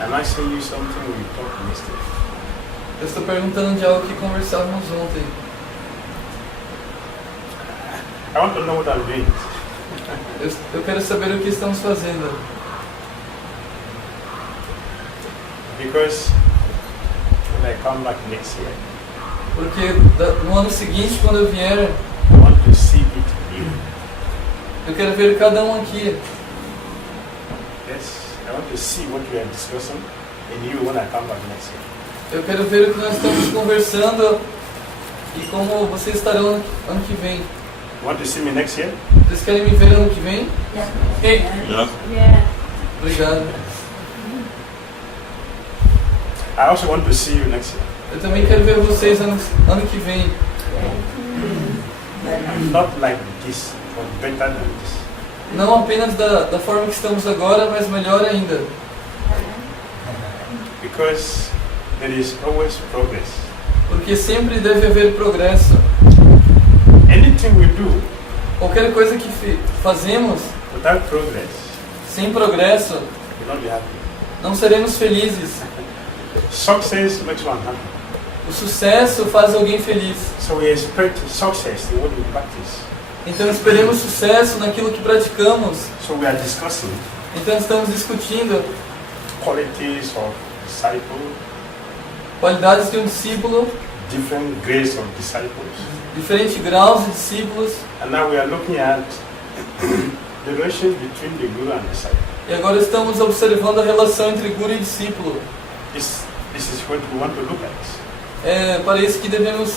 I'm asking you something we talked yesterday. Eu estou perguntando de algo que conversávamos ontem. I want to know what I'm doing. Eu quero saber o que estamos fazendo. Because when I come back next year, Porque no ano seguinte, quando eu vier, I want to see it in you. eu quero ver cada um aqui. Yes, I want to see what we are discussing in you when I come back next year. Eu quero ver o que nós estamos conversando e como vocês estarão ano que vem. You want to see me next year? Vocês querem me ver ano que vem? Yeah. Obrigado. I also want to see you next year. Eu também quero ver vocês ano que vem. Not like this, but better than this. Não apenas da forma que estamos agora, mas melhor ainda. Because there is always progress. Porque sempre deve haver progresso. Anything we do Qualquer coisa que fazemos without progress, sem progresso, we will not be happy. não seremos felizes. Success makes one happy. O sucesso faz alguém feliz. So we expect success in what we practice. Então esperemos sucesso naquilo que praticamos. So we are discussing Então estamos discutindo qualities of disciple, qualidades de um discípulo, different grades of disciples. diferentes graus de discípulos. And now we are looking at the relation between the guru and disciple. E agora estamos observando a relação entre guru e discípulo. This is what we want to look at. É para isso que devemos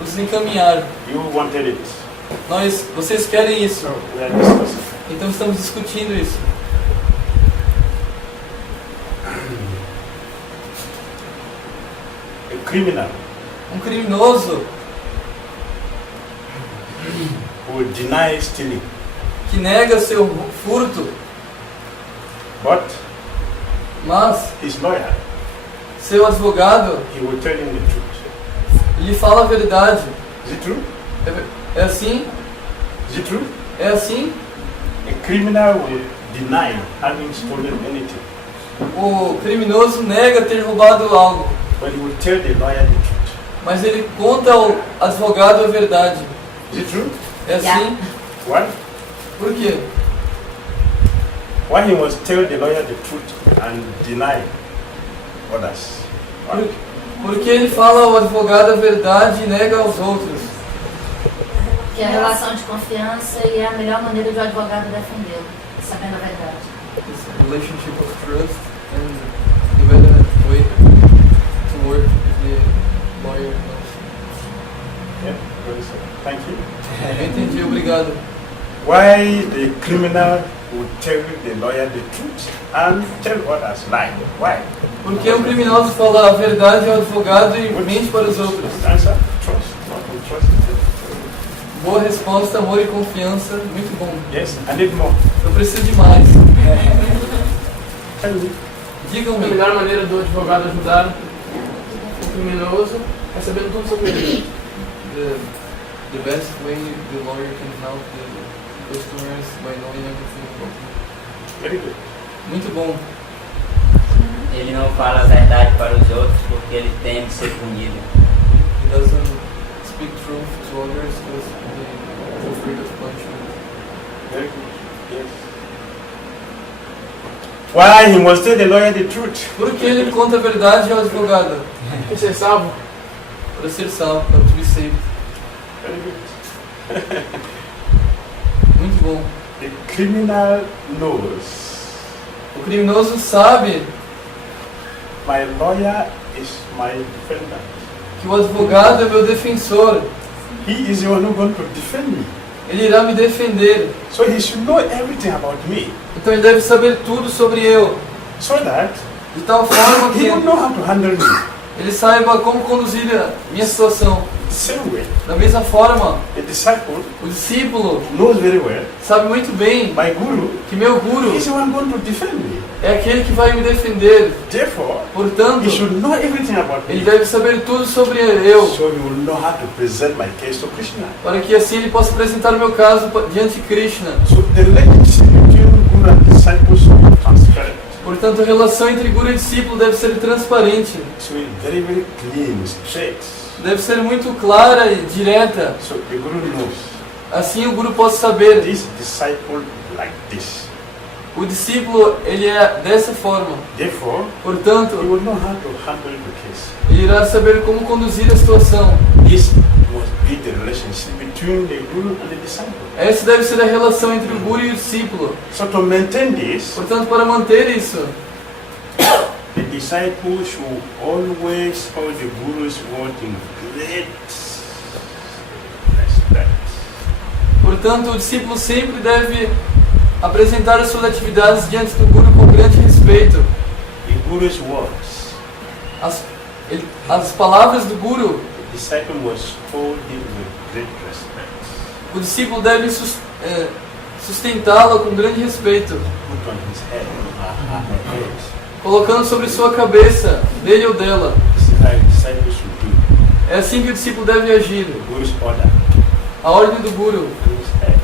nos encaminhar. You wanted it. Vocês querem isso. So we are discussing. Então estamos discutindo isso. A criminal Um criminoso who denies stealing, que nega seu furto, but mas his lawyer, seu advogado he will tell him the truth. lhe fala a verdade. Is it true? É assim? Is it true? É assim? A criminal will deny having stolen anything, O criminoso nega ter roubado algo, but he will tell the lawyer the truth. mas ele conta ao advogado a verdade. Is it true? É assim? Why? Por quê? Why he must tell the lawyer the truth and deny others? Why? Porque ele fala ao advogado a verdade e nega aos outros. Que é a relação de confiança e é a melhor maneira de o advogado defendê-lo, sabendo a verdade. This relationship of trust and the better way to work with the lawyer knows. Yeah, very so. Thank you. Eu entendi, obrigado. Why the criminal would tell the lawyer the truth and tell others lie? Why? Porque um criminoso fala a verdade ao advogado e mente para os outros. Answer: trust. Not to trust. Boa resposta, amor e confiança, muito bom. Yes, I need more. Eu preciso de mais. Tell me. A Digam-me, melhor maneira do advogado ajudar o criminoso é sabendo tudo sobre ele. the best way the lawyer can help the customers by knowing everything about them. Very good. Muito bom. Ele não fala a verdade para os outros porque ele teme ser punido. He doesn't speak truth to others because they're afraid of punishment. Very good. Yes. Why he must tell the lawyer the truth? Porque ele conta a verdade ao advogado. Quer ser salvo? Para ser salvo, para to be saved. Very good. Muito bom. The criminal knows O criminoso sabe my lawyer is my defendant. que o advogado é meu defensor. He is the one who's going to defend me. Ele irá me defender. So he should know everything about me, Então ele deve saber tudo sobre eu. so that De tal forma he que will know how to handle me. ele saiba como conduzir a minha situação. The same way, Da mesma forma, the disciple o discípulo knows very well sabe muito bem my guru que meu guru is the one going to defend me. é aquele que vai me defender. Therefore, Portanto, he should know everything about ele me, deve saber tudo sobre eu, so he will know how to present my case to Krishna. para que assim ele possa apresentar o meu caso diante de Krishna. So the relationship between guru and disciple should be transparent. Portanto, a relação entre guru e discípulo deve ser transparente. So it's very, very clean, straight. Deve ser muito clara e direta. So the Guru knows Assim o guru pode saber. this disciple like this. O discípulo, ele é dessa forma. Therefore, he Portanto, will know how to handle the case. ele irá saber como conduzir a situação. This must be the relationship between the Guru and the disciple. Essa deve ser a relação entre o guru e o discípulo. So to maintain this, Portanto, para manter isso, the disciple should always hold the Guru's word in great respect. portanto, o discípulo sempre deve apresentar as suas atividades diante do guru com grande respeito. The Guru's words, As palavras do guru, the disciple must hold it with great respect. o discípulo deve sustentá-la com grande respeito, Put on his head, her head. colocando sobre sua cabeça, dele ou dela. This is how a disciple should do. É assim que o discípulo deve agir. The Guru's order, A ordem do guru, Guru's head,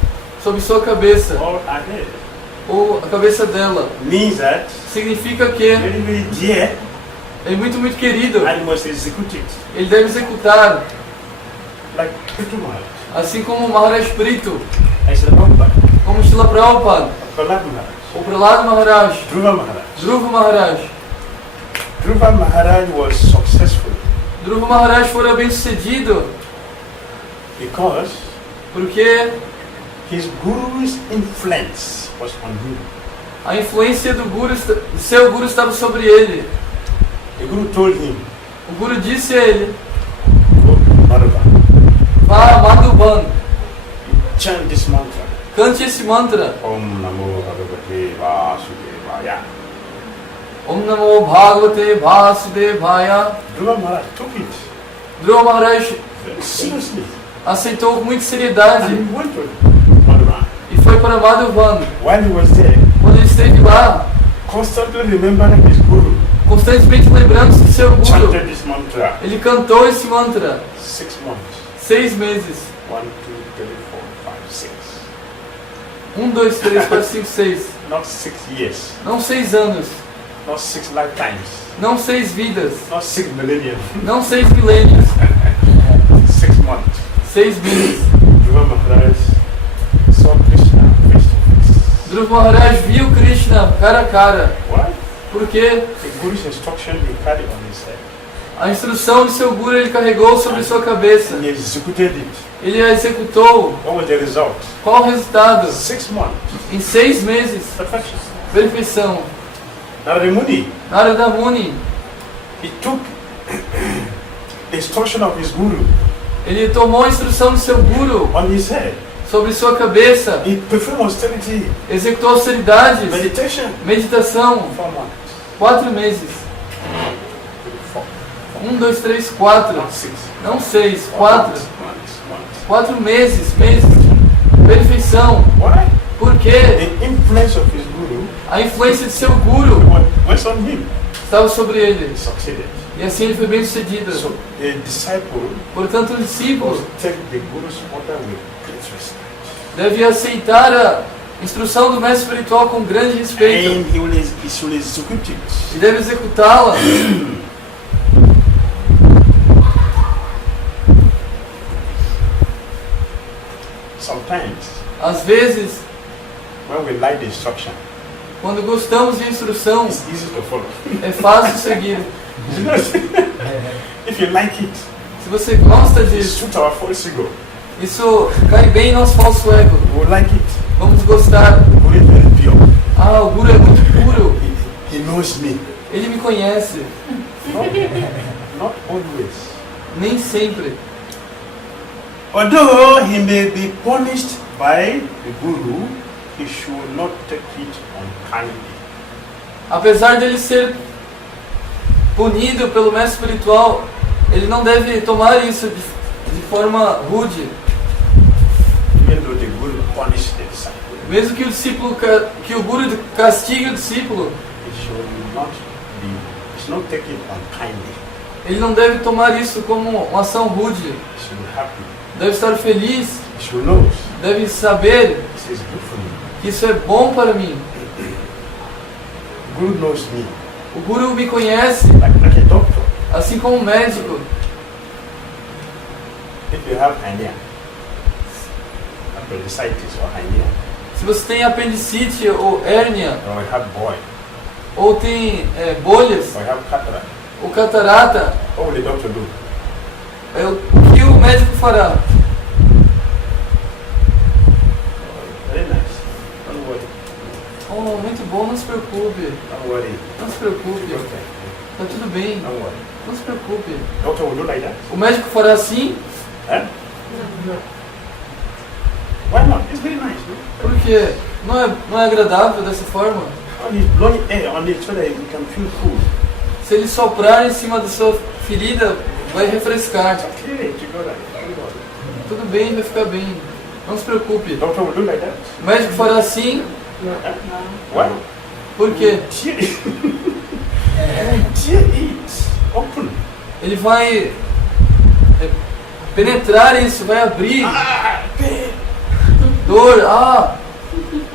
sobre sua cabeça, or her head, ou a cabeça dela, means that significa que very, very dear, é muito, muito querido. and must execute it. Ele deve executar, Like Prithu Maharaj, assim como o Maharaj Prito, like Srila Prabhupada, como Srila Prabhupada, Prahlad Maharaj, o Prahlad Maharaj, Dhruva Maharaj. Dhruva Maharaj. Dhruva Maharaj was successful Dhruva Maharaj fora bem sucedido because porque his Guru's influence was on him. a influência do seu guru estava sobre ele. The Guru told him, O guru disse a ele: go Madhava, vá a Madhuban, chant this mantra. cante esse mantra. Om Namo Bhagavate Vasudevaya. Om Namo Bhagavate Vasudevaya. Dhruva Maharaj took it Dhruva Maharaj very seriously aceitou com muita and seriedade he went to Madhava. e foi para Madhuban. While he was there, Quando ele esteve lá, constantly remembering his Guru, constantemente lembrando-se de seu guru, chanted this mantra. ele cantou esse mantra 6 months. 6 meses. 1, 2, 3, 4, 5, 6. 1, 2, 3, 4, 5, 6. Not 6 years. Não 6 anos, Not 6 lifetimes. não 6 vidas, Not 6 millennium. não 6 milênios, 6 months. 6 meses. Dhruva Maharaj saw Krishna face to face. Dhruva Maharaj viu Krishna cara a cara, Why? porque The Guru's instruction he carried on his head. a instrução de seu guru ele carregou sobre sua cabeça. And he executed it. Ele a executou. What was the result? Qual o resultado? 6 months. Em 6 meses, Perfection. perfeição. Narada Muni, Narada Muni, he took the instruction of his Guru ele tomou a instrução do seu guru on his head. sobre sua cabeça, He performed austerity, executou austeridades, meditation. meditação, 4 months. 4 meses. 4. 1, 2, 3, 4. Not 6. Não 6, 4. Months. 4 meses, perfeição. Why? Porque The influence of his Guru a influência de seu guru was on him. estava sobre ele. He succeeded. E assim ele foi bem sucedido. So the disciple Portanto, o discípulo must take the Guru's order with great respect. deve aceitar a instrução do mestre espiritual com grande respeito And he should execute it. e deve executá-la. Sometimes, Às vezes, when we like the instruction, quando gostamos de instrução, it's easy to follow. é fácil seguir. If you like it, Se você gosta it disso, suits our false ego. isso cai bem em nosso falso ego. We will like it. Vamos gostar. The Guru is very pure. Ah, o guru é muito puro. He knows me. Ele me conhece. Not always. Nem sempre. Although he may be punished by the Guru, he should not take it unkindly. Apesar dele ser punido pelo mestre espiritual, ele não deve tomar isso de forma rude. Even though the Guru punished the disciple, Mesmo que o discípulo, que o guru castigue o discípulo, he should not take it unkindly. ele não deve tomar isso como uma ação rude. He should be happy. Deve estar feliz, He should know deve saber this is good for me. que isso é bom para mim. Guru knows me, O Guru me conhece, like a doctor. assim como um médico. If you have hernia, appendicitis or hernia, Se você tem apendicite ou hérnia, or you have boil, ou tem bolhas, or you have cataract, ou catarata, what will the doctor do? o que o médico fará? Very nice. Don't worry. Oh, muito bom, não se preocupe. Don't worry. Não se preocupe. It's okay. Tá tudo bem, Don't worry. não se preocupe. Doctor will do like that. O médico fará assim, Huh? Why not? It's very nice. No? porque não é agradável dessa forma. Only blowing air on it so that you can feel cool. Se ele soprar em cima da sua ferida, vai refrescar. It's okay to go like that. Don't worry. Tudo bem, vai ficar bem. Não se preocupe. Doctor will do like that. O médico fará assim, Why? por quê? Tear it. Tear it. Open. Ele vai penetrar isso, vai abrir. Ah, pain. Dor, ah!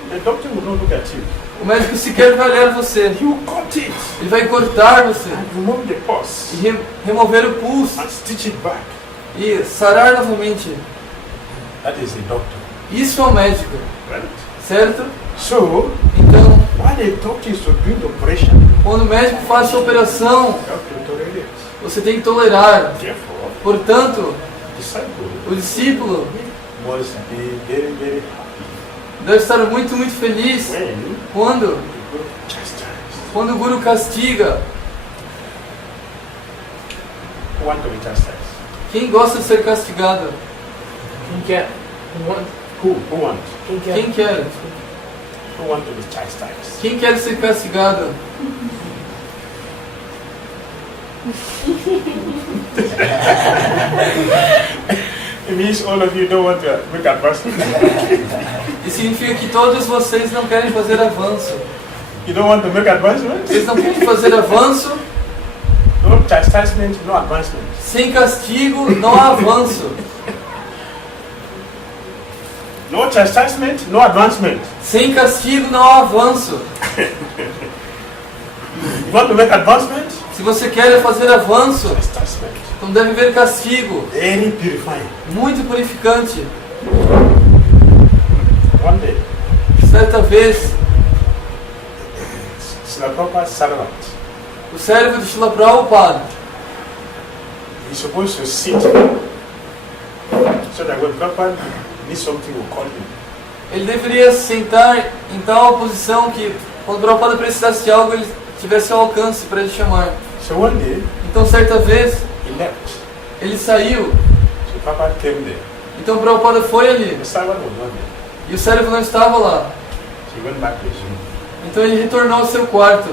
The doctor will not look at you. O médico sequer vai olhar você. He will cut it Ele vai cortar você and remove the pus e remover o pulso and stitch it back. e sarar novamente. That is a doctor. Isso é um médico, Right? certo? So, Então, while the doctor is doing the operation, quando o médico faz sua operação, you have to tolerate it. você tem que tolerar. Therefore, Portanto, disciple o discípulo must be very, very happy deve estar muito, muito feliz when quando, you go chastised. quando o Guru castiga. Who want to be chastised? Quem gosta de ser castigado? Quem quer? Who want? Quem quer? Quem quer? Who want to be chastised? Quem quer ser castigado? It means all of you don't want to make advancement. E significa que todos vocês não querem fazer avanço. You don't want to make advancement? Vocês não querem fazer avanço? No chastisement, no advancement. Sem castigo não há avanço. No chastisement, no advancement. Sem castigo não há avanço. You want to make advancement? Se você quer fazer avanço, Chastisement. então deve haver castigo. Very purifying. Muito purificante. One day, Certa vez, Srila Prabhupada's servant, o servo de Srila Prabhupada, he's supposed to sit so that when Prabhupada needs something, will call him. ele deveria se sentar em tal posição que quando o Prabhupada precisasse de algo, ele tivesse ao alcance para ele chamar. So one day, Então certa vez, he left. ele saiu. So Prabhupada came there. Então o Prabhupada foi ali. The servant was not there. E o servo não estava lá. So he went back to his room. Então ele retornou ao seu quarto.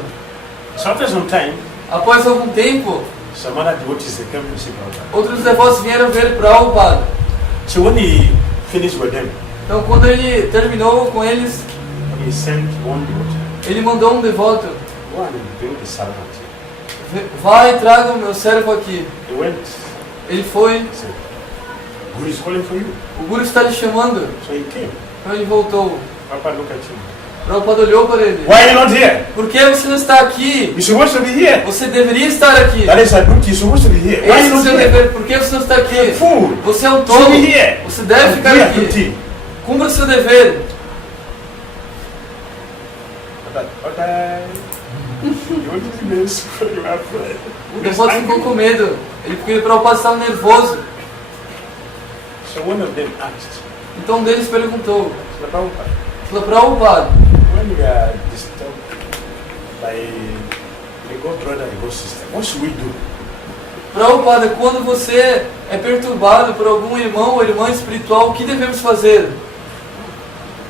So after some time, Após algum tempo, some other devotees they came to see Prabhupada. outros devotos vieram ver Prabhupada. So when he finished with them, Então quando ele terminou com eles, he sent one devotee. ele mandou um devoto. Go and bring the servant. Vai, traga o meu servo aqui. He went. Ele foi. He said, Guru is calling for you. O Guru está lhe chamando. So he came. Então ele voltou. Prabhupada looked at him. Prabhupada olhou para ele. Why are you not here? Por que você não está aqui? You're supposed to be here. Você deveria estar aqui. That is a duty. You're supposed to be here. Why are Esse you é o not seu here? dever. Por que você não está aqui? Fool. Você é um You tolo. should be here. Você deve ficar Do your aqui. duty. Cumpra o seu dever. You want to be this? You are afraid. O devoto ficou com medo. Porque o Prabhupada estava nervoso. So one of them asked, Então um deles perguntou. Srila Prabhupada, Falou, Prabhupada, when we are disturbed by a god brother and god sister, what should we do? Prabhupada, quando você é perturbado por algum irmão ou irmã espiritual, o que devemos fazer?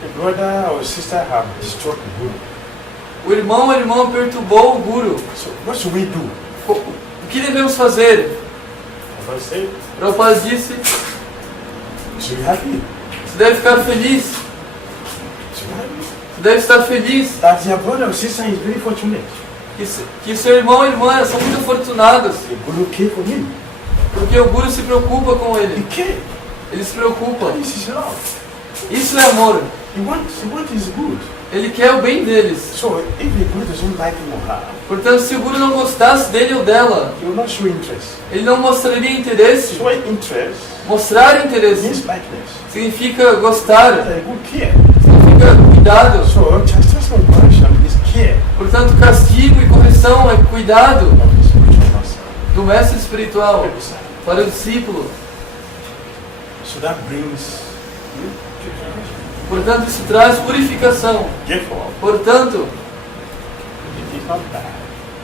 A brother or sister have destroyed the guru. O irmão ou irmã perturbou o Guru. So what should we do? O que devemos fazer? Prabhupada said, Prabhupada disse, you should be happy. você deve ficar feliz. You should be happy. Você deve estar feliz. That your brother or sister is very fortunate. Que seu irmão e irmã são muito afortunados. The guru cared for him. Porque o Guru se preocupa com He ele. cared. Ele se preocupa. This is love. Isso é amor. He wants his good. ele quer o bem deles. So if the guru doesn't like him or her, Portanto, se o guru não gostasse dele ou dela, he will not show interest. ele não mostraria interesse. Show interest Mostrar interesse means likeness. significa gostar, That's a good care. significa cuidado. So chastisement, correction is care Portanto, castigo e correção é cuidado of the spiritual master. do mestre espiritual Of the disciple. para o discípulo. So that brings purification. Portanto, isso traz purificação. Therefore, Portanto, it is not bad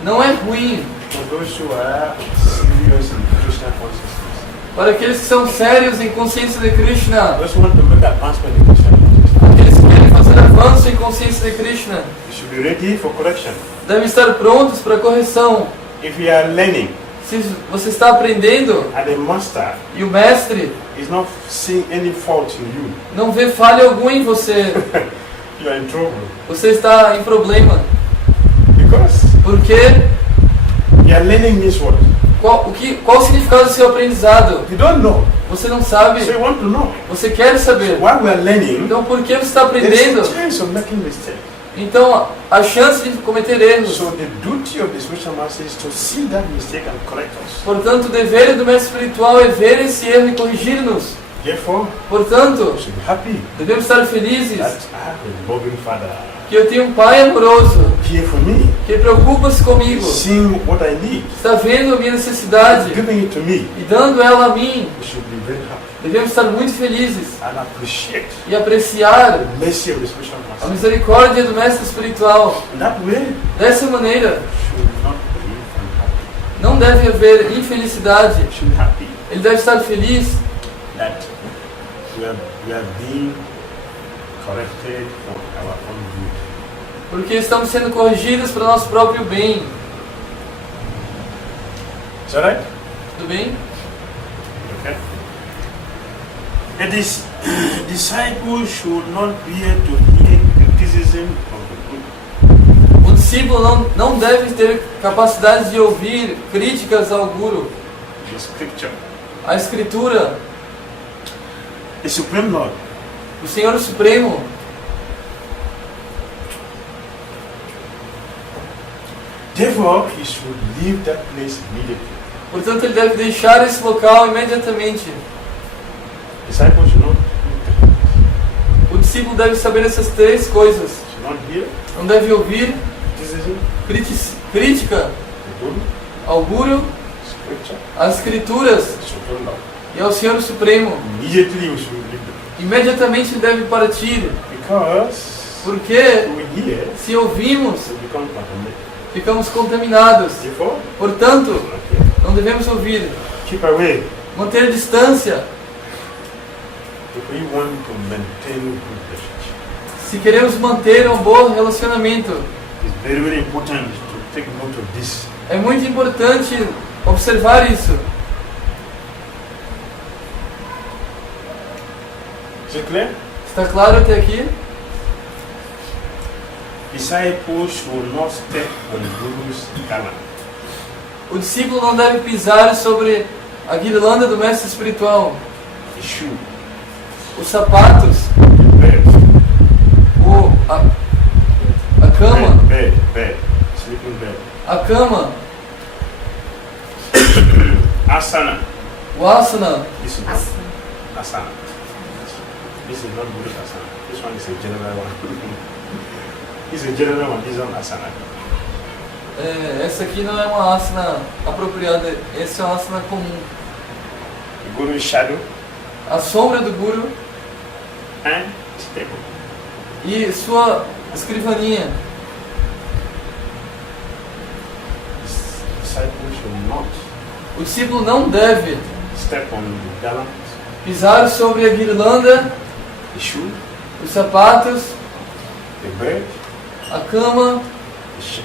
não é ruim for those who are serious in Krishna consciousness. para aqueles que são sérios em consciência de Krishna, Those who want to make advancement in Krishna consciousness. aqueles que querem fazer avanço em consciência de Krishna, You should be ready for correction. devem estar prontos para correção. If you are learning Se você está aprendendo and the master e o mestre is not seeing any fault in you, não vê falha alguma em você, you are in trouble. você está em problema. Because Porque you are learning means what? qual o significado do seu aprendizado? You don't know. Você não sabe, So you want to know. você quer saber. While we are learning, Então por que você está there aprendendo? is a chance of making mistakes. Então a chance de cometer erros. So the duty of the spiritual master is to see that mistake and correct us. Portanto, o dever do mestre espiritual é ver esse erro e corrigir-nos. Therefore, Portanto, you should be happy devemos estar felizes that I have a loving father que eu tenho um pai amoroso here for me, que preocupa-se comigo, seeing what I need, está vendo a minha necessidade giving it to me. e dando ela a mim. We should be very happy Devemos estar muito felizes and appreciate e apreciar the mercy of the spiritual a master. misericórdia do mestre espiritual. In that way, Dessa maneira, should not be unhappy. não deve haver infelicidade. Should be happy Ele deve estar feliz that we are being corrected for our own good. porque estamos sendo corrigidos para o nosso próprio bem. Is that right? Tudo bem? Okay. It is disciples should not fear to hear criticism of the guru. O discípulo não deve ter capacidade de ouvir críticas ao guru. The scripture. A escritura, The Supreme Lord o Senhor Supremo, therefore he should leave that place immediately. portanto ele deve deixar esse local imediatamente. Disciples should not O discípulo deve saber essas três coisas. should not hear Não deve ouvir criticism, crítica the guru, ao guru, scripture, às escrituras the Supreme Lord. e ao Senhor Supremo. Immediately we should leave them. Imediatamente ele deve partir, Because porque we hear, se ouvimos, we become contaminated. ficamos contaminados. Therefore, Portanto, not hear. não devemos ouvir, Keep away manter distância. if we want to maintain good relationship. Se queremos manter um bom relacionamento, It's very, very important to take note of this. é muito importante observar isso. Is it clear? Está claro até aqui? Disciples should not step on Guru's garland. O discípulo não deve pisar sobre a guirlanda do mestre espiritual, The shoe, os sapatos, the bed, a cama, bed, sleeping bed. a cama, Asana. o asana. This is not asana. This is not Buddhist asana. This one is a general one. This is a general one. This is not asana. Essa aqui não é uma asana apropriada, essa é uma asana comum. The Guru's shadow A sombra do guru and his table. e sua escrivaninha. Disciples should not O discípulo não deve step on the garland, pisar sobre a guirlanda, the shoe, os sapatos, the bed, a cama, the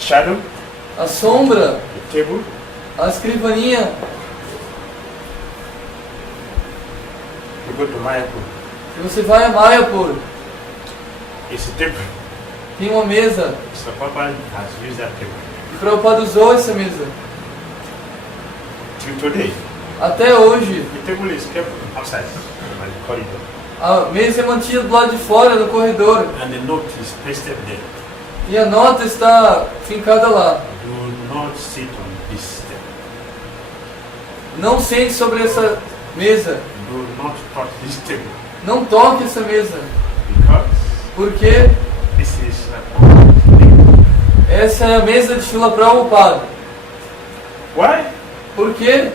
shadow, a sombra, the table. a escrivaninha. You go to Mayapur. Se você vai a Mayapur, It's a table. tem uma mesa, So Papa has used that table. e Prabhupada usou essa mesa. Till today, Até hoje, the table is kept outside by the corridor. A mesa é mantida do lado de fora, no corredor. And the note is pasted there. E a nota está fincada lá. Do not sit on this step. Não sente sobre essa mesa. Do not touch this table. Não toque essa mesa. Because Porque this is a table. essa é a mesa de Srila Prabhupada. Why? Por quê?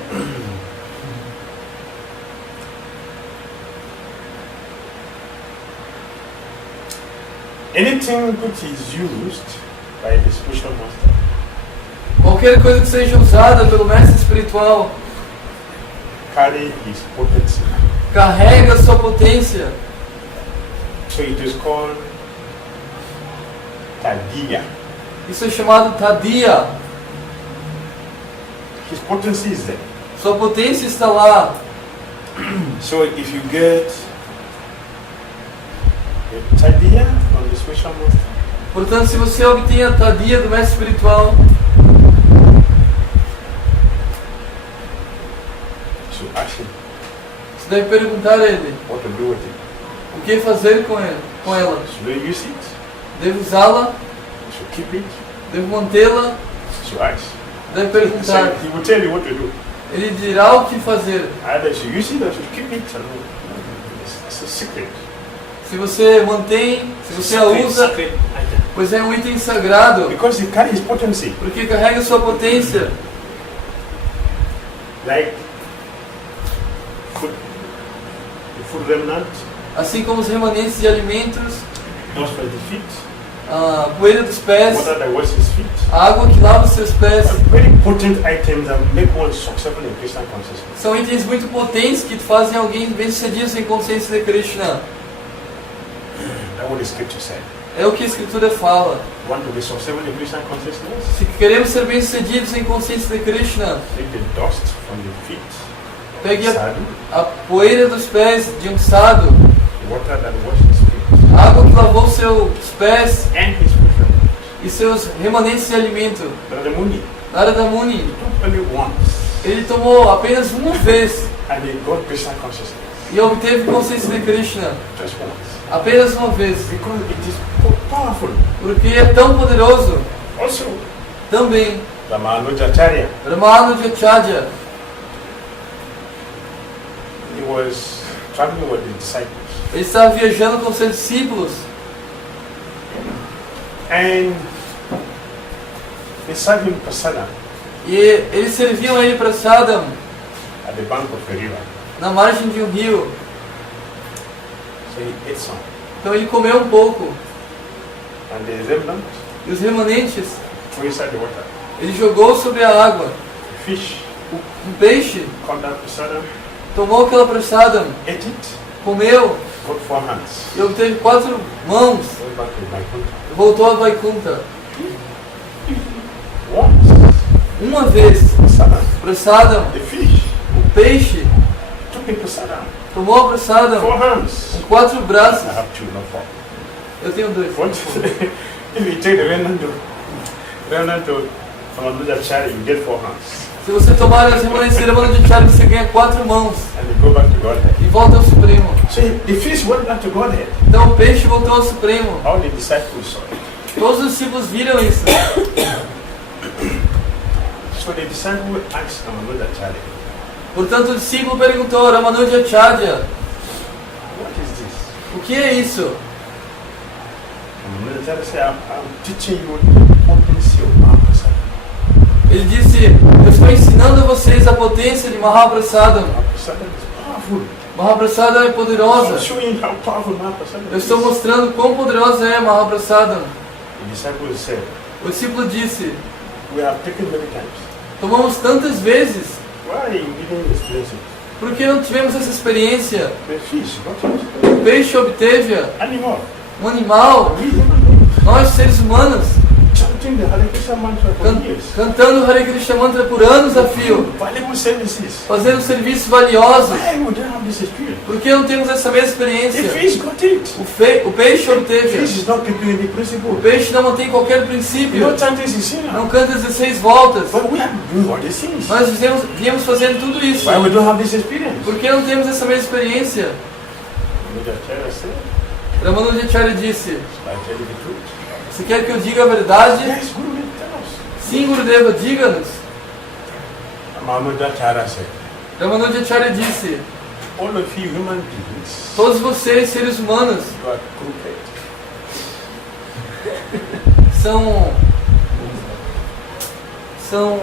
Anything which is used by the spiritual master Qualquer coisa que seja usada pelo mestre espiritual carry his potency. carrega sua potência. So it is called Tadiya. Isso é chamado Tadiya. His potency is there. Sua potência está lá. So if you get the Tadiya from the spiritual master, Portanto, se você obtém a Tadiya do mestre espiritual, you should ask him você deve perguntar a ele what to do with it. o que fazer com ela. Should I use it? Devo usá-la? You should keep it? Devo mantê-la? You should ask. Deve So perguntar. he will tell you what to do. Ele dirá o que fazer. Either you should use it or you should keep it. It's a secret. Se você mantém, se você a usa, Secret item. pois é um item sagrado, Because it carries potency. porque carrega sua potência. Like food, the food remnant, Assim como os remanentes de alimentos, dust for the feet, a poeira dos pés, water that washes his feet. a água que lava os seus pés. Are very potent items that make one successful in Krishna consciousness. São itens muito potentes que fazem alguém bem-sucedido em consciência de Krishna. That's what the scripture said. É o que a Escritura fala. Want to be successful in Krishna consciousness? Se queremos ser bem-sucedidos em consciência de Krishna, Take the dust from the feet, pegue a sadhu, poeira dos pés de um sado, the water that washes his feet, a água que lavou seus pés and his spiritual knowledge. e seus remanentes de alimento. Brother Muni, Narada Muni, he took only once ele tomou apenas uma vez and he got Krishna consciousness. e obteve consciência de Krishna. Just once. Apenas uma vez. Because it is powerful. Porque é tão poderoso. Also, Também, Ramanujacharya, Ramanujacharya, he was traveling with the disciples. ele estava viajando com seus discípulos And they served him prasadam e eles serviam a ele prasadam at the bank of the river. na margem de um rio. So he ate some. Então ele comeu um pouco And the remnant e os remanentes threw inside the water. ele jogou sobre a água. The fish Um peixe caught that prasadam, tomou aquela prasadam, ate it, comeu got 4 hands. e obteve 4 mãos Went back to Vaikuntha. e voltou a Vaikunta. Once, Uma vez, prasadam, prasadam, the fish o peixe took the prasadam, tomou a prasadam 4 hands. com 4 I braços. have 2, not 4. Eu tenho 2. Once, if you take the remnant to Ramanujacharya, you get 4 hands. Se você tomar as remanentes de Ramanujacharya, você ganha 4 mãos And you go back to Godhead. e volta ao Supremo. So the fish went back to Godhead. Então o peixe voltou ao Supremo. All the disciples saw it. Todos os discípulos viram isso. So the disciple asked Ramanujacharya, Portanto, o discípulo perguntou a Ramanujacharya, what is this? o que é isso? Ramanujacharya said, I'm teaching you the potency of Mahaprasada. Ele disse, eu estou ensinando a vocês a potência de Mahaprasadam. Mahaprasada is powerful. Mahaprasadam é I'm poderosa. showing how powerful Mahaprasada Eu is. estou mostrando quão poderosa é Mahaprasadam. The disciple said, O discípulo disse, we have taken many times. tomamos tantas vezes, Why you didn't experience it? por que não tivemos essa experiência? The fish got it. O peixe obteve-a, Animal. um animal, We human beings. nós seres humanos, Chanting the Hare Krishna mantra for years. cantando o Hare Krishna Mantra por anos a fio, Valuable services. fazendo serviços valiosos. Why would I have this experience? Por que não temos essa mesma The experiência? fish got it. O peixe The obteve. fish is not keeping the O principle. peixe não mantém qualquer You princípio. know, chanting is sinner. Não canta 16 voltas. But we are doing all these things. Nós viemos fazendo tudo isso. Why we don't have this experience? Por que não temos essa mesma experiência? Ramanujacharya said, Ramanujacharya disse: I tell you the truth. você quer que eu diga a verdade? Yes, Guru, tell us. Sim, Gurudeva, diga-nos. Ramanujacharya said, Ramanujacharya disse: all of you human beings, todos vocês, seres humanos, you are crooked. são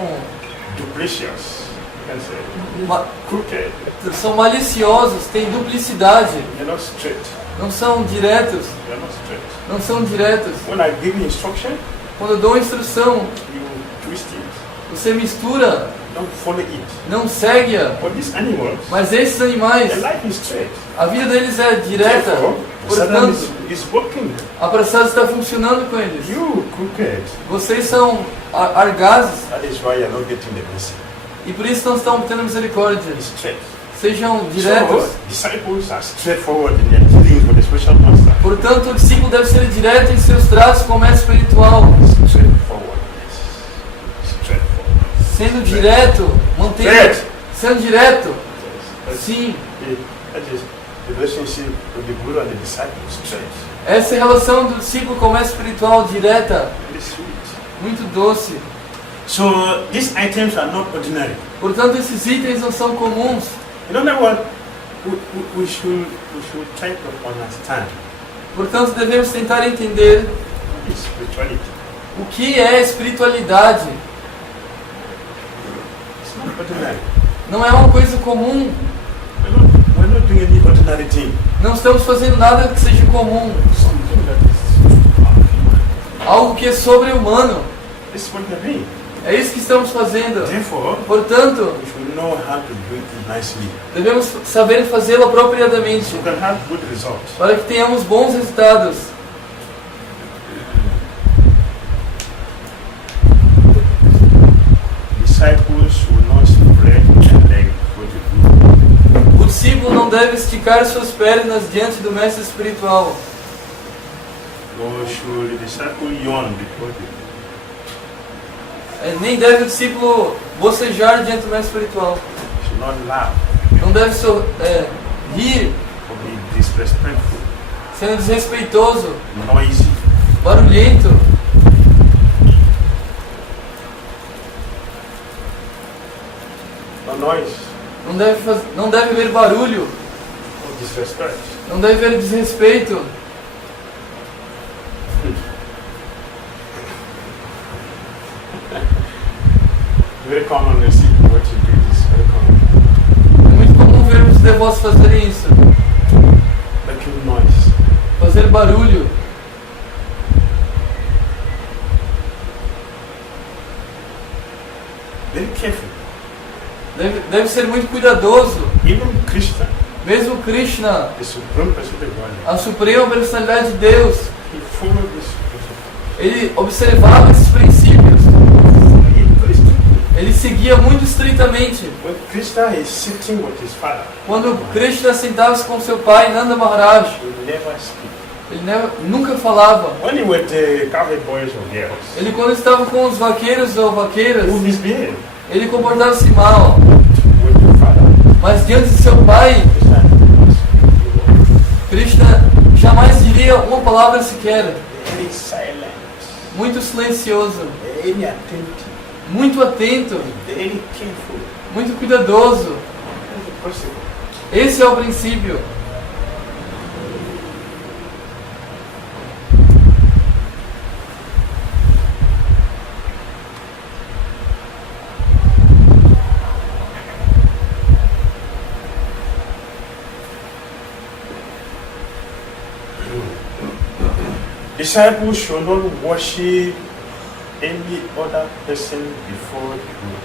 Duplicious. You can say. ma- Crooked. são maliciosos, têm duplicidade, You're not straight. não são diretos, You're not straight. não são diretos. When I give you instruction, Quando eu dou instrução, you twist it. você mistura, Don't follow it. não segue-a. But these animals, Mas esses animais, their life is straight. a vida deles é direta, Therefore, Sadhana portanto, is working. a prasada está funcionando com eles. You crooked. Vocês são argazes That is why you're not getting the blessing. e por isso não estão obtendo misericórdia. It's straight. Sejam diretos. So, disciples are straightforward in their dealings with the special master. Portanto, o discípulo deve ser direto em seus tratos com o mestre espiritual. Straightforwardness. Straightforward. Sendo direto, mantendo. Straight. Sendo direto, That's sim. That is the relationship with the Guru and the disciple. Straight. Essa é a relação do discípulo com o mestre espiritual direta, Very sweet. muito doce. So these items are not ordinary. Portanto, esses itens não são comuns. You don't know what we should try to understand. Portanto, devemos tentar entender What is spirituality? o que é espiritualidade. It's not ordinary. Não é uma coisa comum. We're not doing any ordinary thing. Não estamos fazendo nada que seja comum. Something that is Algo que é sobre-humano. This is what we're doing. É isso que estamos fazendo. Therefore, Portanto, we should know how to do it nicely, devemos saber fazê-lo apropriadamente so we can have good results. para que tenhamos bons resultados. Disciples will not spread their leg before the Guru. O discípulo não deve esticar suas pernas diante do mestre espiritual. Nor should the disciple yawn before the Guru. Nem deve o discípulo bocejar diante do mestre espiritual. Should not laugh Não deve rir, or be disrespectful, sendo desrespeitoso, noisy. barulhento. No noise, Não deve haver barulho, no disrespect. não deve haver desrespeito. Very common to see what you do. Is very common. É muito comum vermos os devotos fazerem isso. Making noise. Fazer barulho. Very careful. Deve ser muito cuidadoso. Even Krishna, Mesmo Krishna, the supreme personality of Godhead, a suprema personalidade de Deus, he followed this principle. ele observava esses princípios. Very strictly. Ele seguia muito estritamente. When Krishna is sitting with his father, Quando Krishna sentava-se com seu pai, Nanda Maharaj, he never speak. ele nunca falava. When he with the cowherd boys or girls, Ele, quando estava com os vaqueiros ou vaqueiras, who misbehave ele comportava-se mal. with the father, Mas diante de seu pai, Krishna never speak a word. Krishna jamais diria uma palavra sequer. Very silent, Muito silencioso, very attentive, muito atento, very careful. muito cuidadoso. That's the principle. Esse é o princípio. Disciples should not worship any other person before the Guru.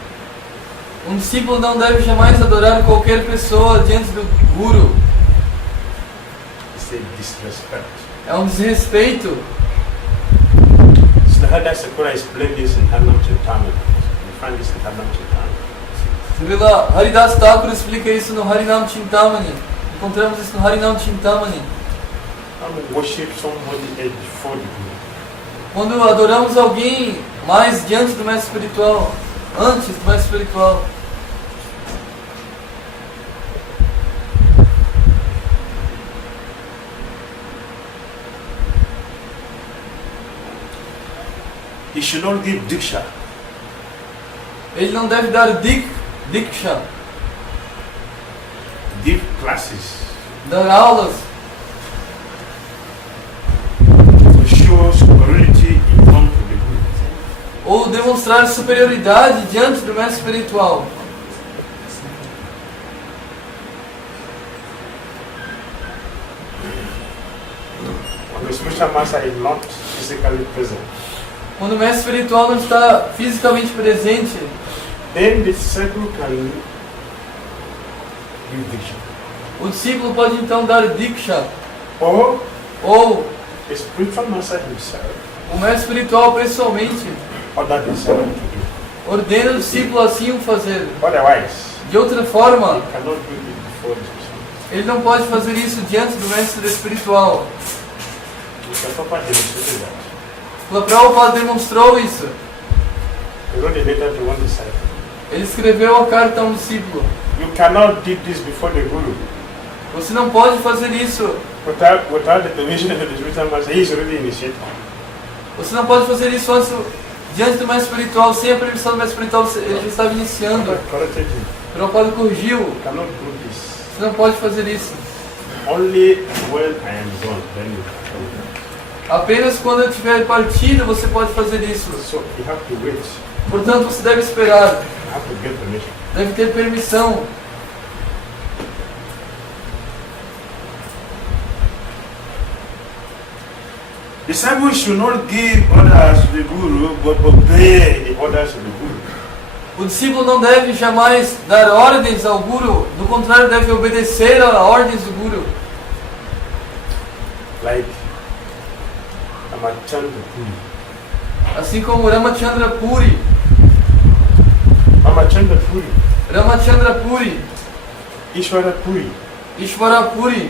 Um discípulo não deve jamais adorar qualquer pessoa diante do Guru. It's a disrespect. É um desrespeito. Siddhartha Sakura explained this in Harnam Chintamani. You find this in Harnam Chintamani. Srila Haridas Thakur explica isso no Harinam Chintamani. Encontramos isso no Harinam Chintamani. Don't worship somebody else before the Guru. Quando adoramos alguém mais diante do mestre espiritual, antes do mestre espiritual, He should not give diksha. Ele não deve dar diksha, Give classes dar aulas to show superiority in front of the guru. ou demonstrar superioridade diante do mestre espiritual. When the spiritual master is not physically present, Quando o mestre espiritual não está fisicamente presente, then the disciple can give diksha. o discípulo pode então dar diksha, Or ou the spiritual master himself o mestre espiritual pessoalmente order the disciple to do. ordena o discípulo assim o fazer. Otherwise, De outra forma, he cannot do it before the spiritual master. ele não pode fazer isso diante do mestre espiritual. Mr. Papa demonstrated that. O Prabhupada demonstrou isso. He wrote a letter to one disciple. Ele escreveu a carta a um discípulo. You cannot do this before the guru Você não pode fazer isso. without the permission of the spiritual master. He is already initiated. Você não pode fazer isso antes, diante do mestre espiritual, sem a permissão do mestre espiritual. Ele já estava iniciando. Papa corrected him. O Prabhupada corrigiu. You cannot do this. Você não pode fazer isso. Only when I am gone, then you can do it. Apenas quando eu tiver partido você pode fazer isso. So you have to wait. Portanto, você deve esperar. You have to get permission. Deve ter permissão. Disciples should not give orders to the guru, but obey the orders of the guru. O discípulo não deve jamais dar ordens ao guru. Do contrário, deve obedecer às ordens do guru. Like Amachandra Puri. Assim como Ramachandra Puri. Amachandra Puri. Ramachandra Puri. Ishwara Puri. Ishvara Puri.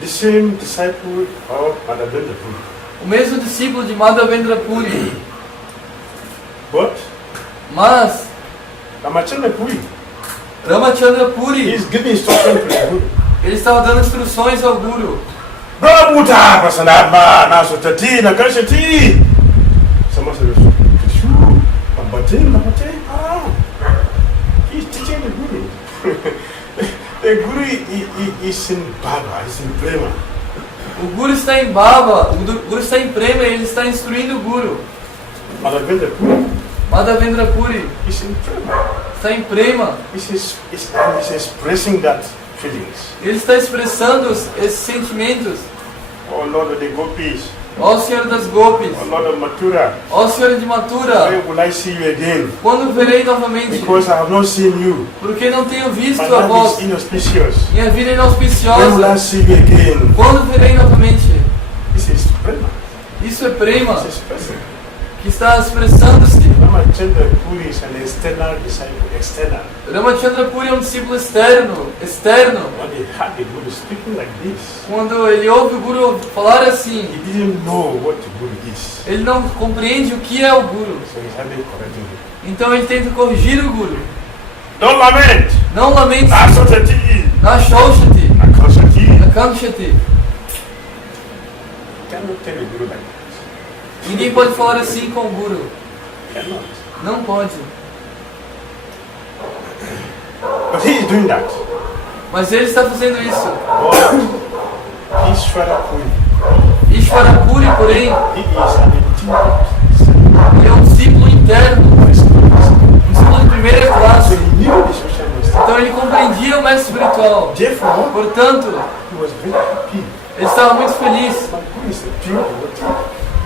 The same disciple of Madhavendra Puri. O mesmo discípulo de Madhavendra Puri. But Mas Amachandra Puri Ramachandra Puri, is giving instruction to the guru. ele estava dando instruções ao guru. Brahmuta Prasanatma Nasutati Nakashati. Someone said, he's teaching the guru. The guru is in Baba, is in Prema. O guru está em Baba, o guru está em Prema e ele está instruindo o guru. Madhavendra Puri Madhavendra Puri is in Prema. está em Prema. He's expressing that feelings. Ele está expressando esses sentimentos. Oh Lord of the Gopis, Ó Senhor das Gopis, oh Lord of Mathura, ó Senhor de Mathura, when will I see you again? quando verei novamente? Because I have not seen you. Porque não tenho visto My a life voz. is inauspicious. Minha vida é When will I inauspiciosa. see you again? Quando verei novamente? This is Prema. Isso é Prema, This is expressing. que está expressando-se. Ramachandra Puri is an external disciple, external. Ramachandra Puri é um discípulo externo. When he heard the Guru speaking like this, Quando ele ouve o Guru falar assim, he didn't know what the Guru is. ele não compreende o que é o Guru. So he's having correcting him. Então ele tenta corrigir o Guru. Don't lament! Não lamente Asotati! na Shoshati, Akosati! na Kamshati. Cannot tell the Guru like that. Ninguém pode falar assim com o Guru. Cannot. Não pode. But he is doing that. Mas ele está fazendo isso. But Ishvara Puri, Ishvara Puri, porém, he is an intimate ele é um discípulo interno, um discípulo de primeira So classe. he knew the social master. Então ele compreendia o mestre espiritual. Therefore, Portanto, he was very happy. ele estava muito feliz. But who is the pure devotee?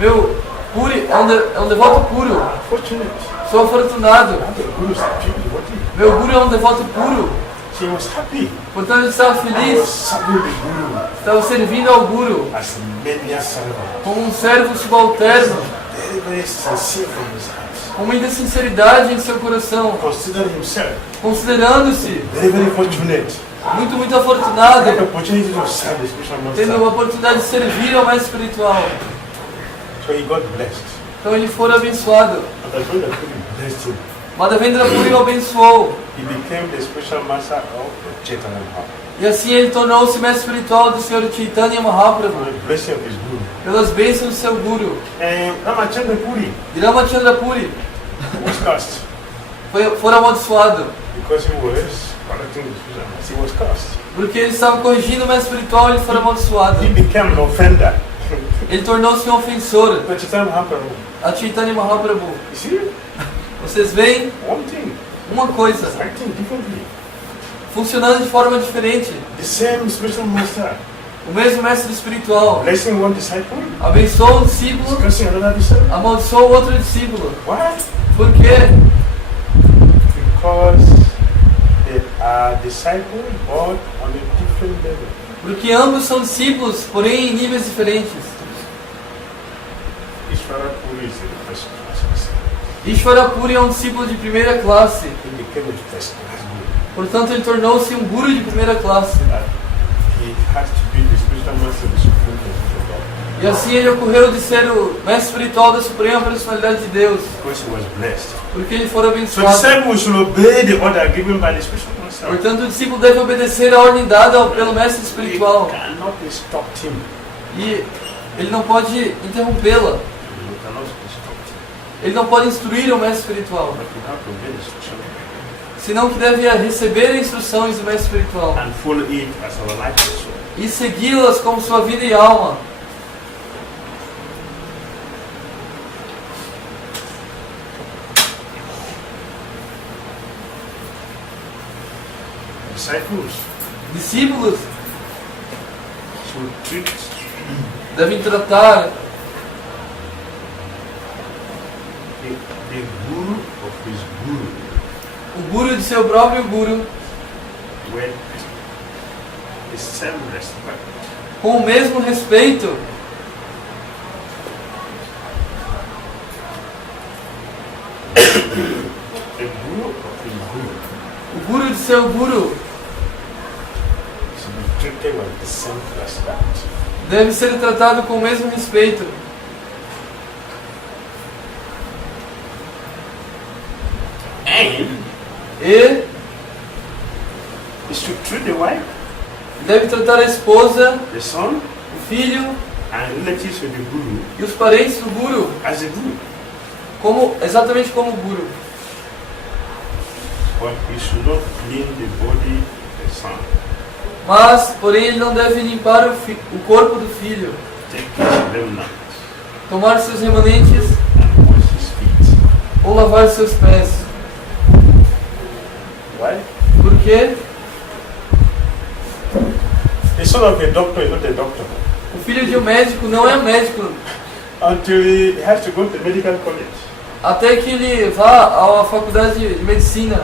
Meu Puri é um devoto puro. Fortunate. Sou afortunado. That the Guru is the pure devotee. Meu Guru é um devoto puro. So he was happy. Portanto, ele estava He was feliz. serving the Guru Estava servindo ao Guru as a mania servant. como um servo subalterno, Very, very sincere from his heart. com muita sinceridade em seu coração, Consider himself considerando-se very, very fortunate. muito, muito Had afortunado, the opportunity to serve the spiritual tendo a master. oportunidade de servir ao mestre espiritual. So he got blessed. Então ele foi abençoado. And I told the Guru blessed him. Madhavendra Puri o abençoou He became the spiritual master of Chaitanya Mahaprabhu. E assim ele tornou-se mestre espiritual do Senhor Chaitanya for Mahaprabhu, the blessing of his guru. pelas bênçãos do seu Guru. And Ramachandra Puri E Ramachandra Puri was cursed foi amaldiçoado, because he was correcting the spiritual master. He was cursed. porque ele estava corrigindo o mestre espiritual e ele foi amaldiçoado. He became an offender. Ele tornou-se um ofensor But Chaitanya Mahaprabhu, a Chaitanya Mahaprabhu. you see, Vocês veem one thing, uma coisa, acting differently. funcionando de forma diferente. The same spiritual master O mesmo mestre espiritual blessing one disciple, abençoa um discípulo, cursing another disciple. amaldiçoa o outro discípulo. Why? Por quê? Because they are disciples but on a different level. Porque ambos são discípulos, porém em níveis diferentes. Ishvara Puri is a first class master. Ishvara Puri é um discípulo de primeira classe. He became a first class guru. Portanto, ele tornou-se um guru de primeira classe. That he has to be the spiritual master of the Supreme Personality of God. E assim ele ocorreu de ser o mestre espiritual da Suprema Personalidade de Deus. Because he was blessed. Porque ele foi So the abençoado. disciple should obey the order given by the spiritual master. Portanto, o discípulo deve obedecer a ordem dada pelo mestre espiritual. You cannot instruct him. E ele não pode interrompê-la. You cannot instruct him. Ele não pode instruir o mestre espiritual. But you have to obey the instruction Senão que deve receber instruções do mestre espiritual. and follow it as our life and soul. E segui-las como sua vida e alma. Disciples Discípulos should treat devem tratar the guru of his guru o guru de seu próprio guru with the same respect. com o mesmo respeito. The guru of his guru O guru de seu guru should be treated with the same respect. deve ser tratado com o mesmo respeito. And E he should treat the wife, deve tratar a esposa, the son, o filho and relatives with the guru e os parentes do guru as a guru. exatamente como o guru. But he should not clean the body of the son. Mas, porém, ele não deve limpar o corpo do filho, Take his remnants tomar seus remanentes and wash his feet. ou lavar seus pés. Why? Por quê? The son of a doctor is not a doctor O filho de um médico não é médico until he has to go to medical college. até que ele vá à faculdade de medicina.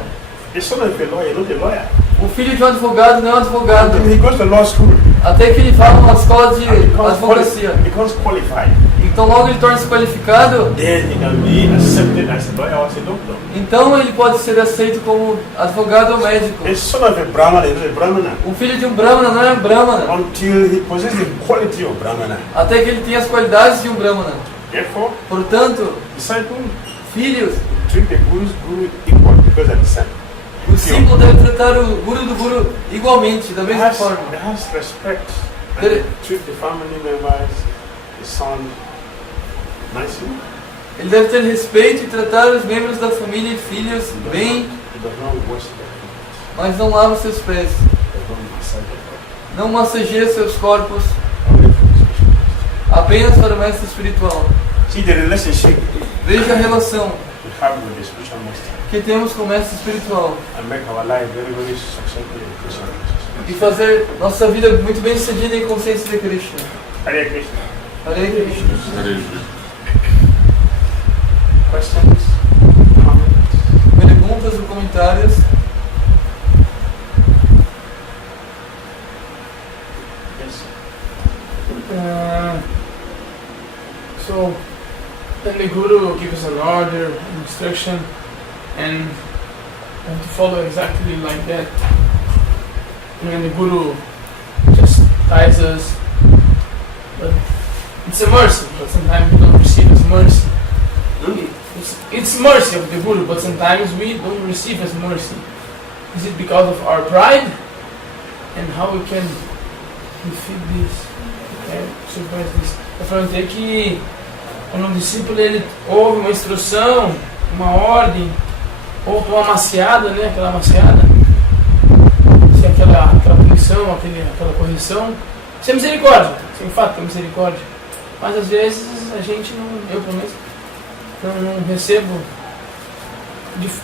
The son of a lawyer is not a lawyer O filho de um advogado não é um advogado until he goes to law school. até que ele vá numa escola de And advocacia. becomes qualified. Então logo ele torna-se qualificado, Then he can be accepted as a lawyer or as a doctor. então ele pode ser aceito como advogado ou médico. The son of a Brahmana is not a Brahmana O filho de um brahmana não é um brahmana until he possesses the quality of Brahmana. até que ele tenha as qualidades de um brahmana. Therefore, Portanto, disciples filhos, treat the guru's guru equal because they're the same. o discípulo deve tratar o guru do guru igualmente, da He mesma has, forma. he has respect Did and it- treat the family members, the son nicely. Ele deve ter respeito e tratar os membros da família e filhos bem, He does not wash their feet. mas não lava seus pés. He does not massage their body. Não massageia seus corpos, Only for the spiritual master. apenas para o mestre espiritual. See the relationship Veja a relação we have with the spiritual master que temos com o mestre espiritual and make our life very, very successful in Krishna e consciousness. fazer nossa vida muito bem sucedida em consciência de Krishna. Hare Krishna. Hare Krishna. Questions? Comments? Perguntas ou comentários? Yes. So then the guru gives an order, an instruction, and we have to follow exactly like that. And the guru just guides us, but it's a mercy. But sometimes we don't receive as mercy. It's mercy of the guru, but sometimes we don't receive as mercy. Is it because of our pride, and how we can defeat this, surpass this. Eu falei que quando um discípulo ele ouve uma instrução, uma ordem, ou uma maciada, né, aquela maciada, se aquela punição, aquela correção, sem misericórdia, sem fato tem misericórdia. Mas às vezes a gente não, eu pelo menos, não recebo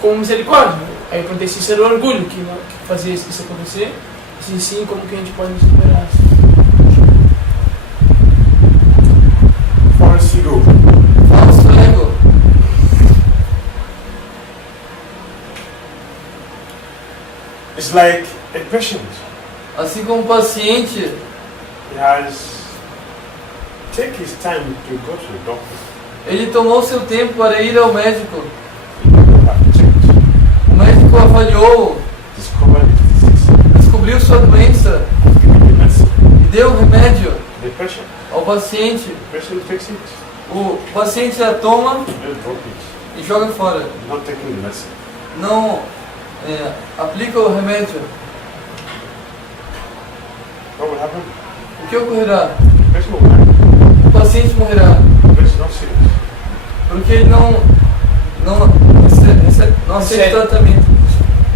com misericórdia. Aí eu perguntei se isso era orgulho que fazia isso acontecer, se sim, como que a gente pode superar isso. False ego. Falso ego. It's like a patient. Assim como o paciente, He has take his time to go to the doctor. ele tomou seu tempo para ir ao médico. The doctor have checked, O médico avaliou, discovered his disease, descobriu sua doença given the medicine. e deu o remédio To the patient. ao paciente. The patient takes it, O paciente a toma then drop it. e joga fora. Not taking the medicine. Não aplica o remédio. What will happen? O que ocorrerá? The patient will die. O paciente morrerá. The patient is not serious. Porque ele não aceita o tratamento.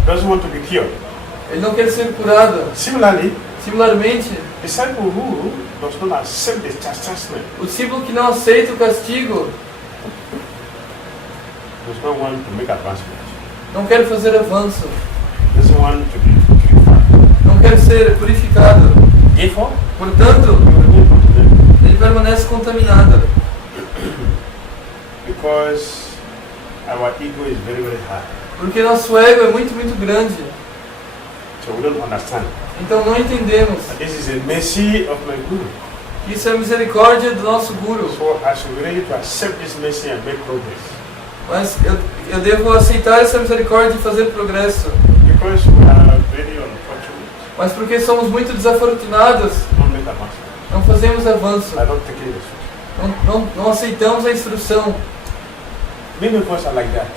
Doesn't want to be cured. Ele não quer ser curado. Similarly, Similarmente, disciple who does not accept the chastisement o discípulo que não aceita o castigo does not want to make advancement. não quer fazer avanço. Doesn't want to be purified. Não quer ser purificado. Therefore, Portanto, you remain condemned. ele permanece contaminado. Because our ego is very, very high. Porque nosso ego é muito, muito grande. So we don't understand. Então não entendemos This is a mercy of my Guru. que isso é a misericórdia do nosso Guru. So I should be ready to accept this mercy and make progress. Mas eu devo aceitar essa misericórdia e fazer progresso. Because we are very unfortunate, Mas porque somos muito desafortunados, don't make advancement. não fazemos avanço. I don't take it. Não aceitamos a instrução. Many of us are like that.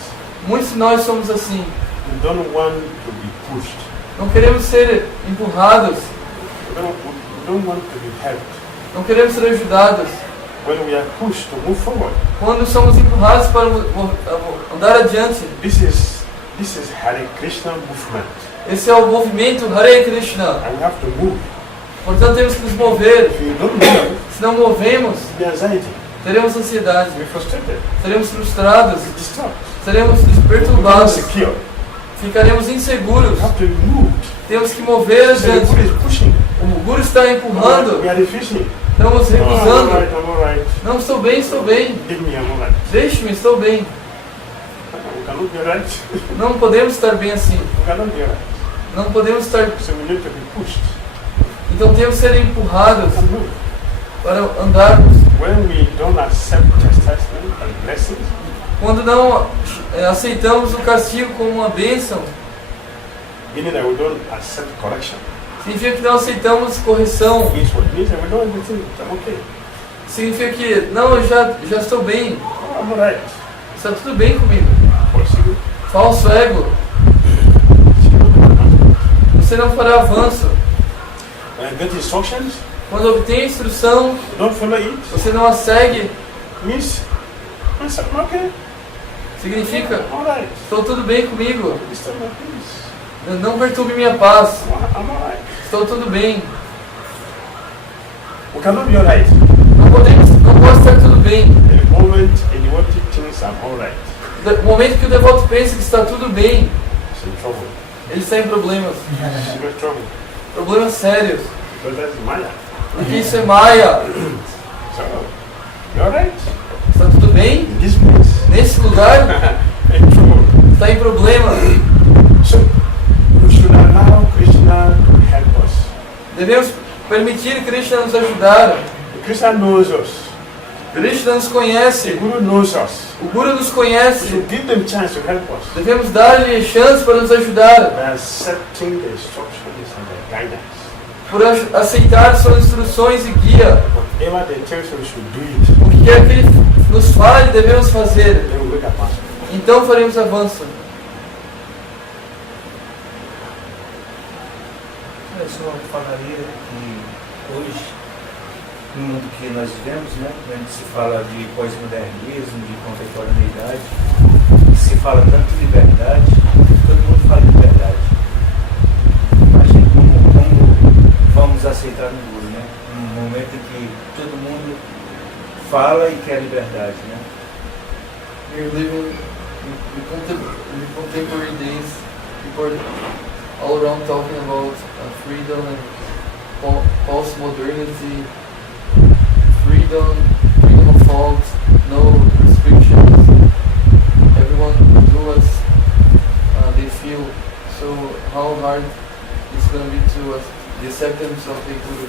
Muitos de nós somos assim. We don't want to be pushed. Não queremos ser empurrados. We don't want to be helped. Não queremos ser ajudados. When we are pushed to move forward, Quando somos empurrados para andar adiante. this is Hare Krishna movement. Esse é o movimento Hare Krishna. And we have to move. Portanto, temos que nos mover. If you don't move, Se não movemos, the anxiety, teremos ansiedade, you'll be frustrated, seremos frustrados, disturbed, seremos you'll be perturbados, insecure. ficaremos inseguros. You have to move. Temos que mover So the adiante. Guru is pushing. O Guru está empurrando, We are refusing. estamos No, I'm recusando. alright, I'm alright. Não, estou bem, estou bem. Give me, I'm alright. Deixe-me, estou bem. We cannot be alright. Não podemos estar bem assim. We cannot be alright. Não podemos estar. So we need to be pushed Então temos que ser empurrados and move. para andarmos. When we don't accept chastisement and blessings, Quando não aceitamos o castigo como uma bênção, meaning that we don't accept correction, significa que não aceitamos correção. means what? Means that we don't everything. I'm okay. Significa que, não, eu já estou bem. Oh, I'm alright. Está tudo bem comigo. Possible. Falso ego. Você não fará avanço. When I get instructions, Quando obtém a instrução, you don't follow it, você não a segue. means I'm okay. Significa, I'm alright. estou tudo bem comigo. Disturb my peace. Não perturbe minha paz. I'm alright. Estou tudo bem. We cannot be alright. Não pode estar tudo bem. At the moment, in what it thinks I'm alright, No momento que o devoto pensa que está tudo bem, it's in trouble. ele está em problemas. Serious trouble. Problemas sérios. Because that's Maya. Porque isso é Maia. So, you alright? Está tudo bem? In this place, Nesse lugar, in trouble. está em problemas. So, we should allow Krishna to help us. Devemos permitir Krishna nos ajudar. Krishna knows us. Krishna nos The conhece. Guru knows us. O Guru nos We conhece. should give them chance to help us Devemos dar-lhe chance para nos ajudar. by accepting the instructions and the guidance. Por aceitar suas instruções e guia. Whatever they tell us, we should do it. O que quer que ele nos fale, devemos fazer. Then we make a pass. Então faremos avanço. É, só falaria que hoje, no mundo que nós vivemos, né, onde se fala de pós-modernismo, de contemporaneidade, se fala tanto de liberdade, todo mundo fala de liberdade. Imagina como vamos aceitar no mundo, né? Um momento em que todo mundo fala e quer liberdade, né? We're living in contemporary days. People are all around talking about freedom and post-modernity, freedom of thought, no restrictions. Everyone do as they feel. So how hard it's going to be to the acceptance of the Guru?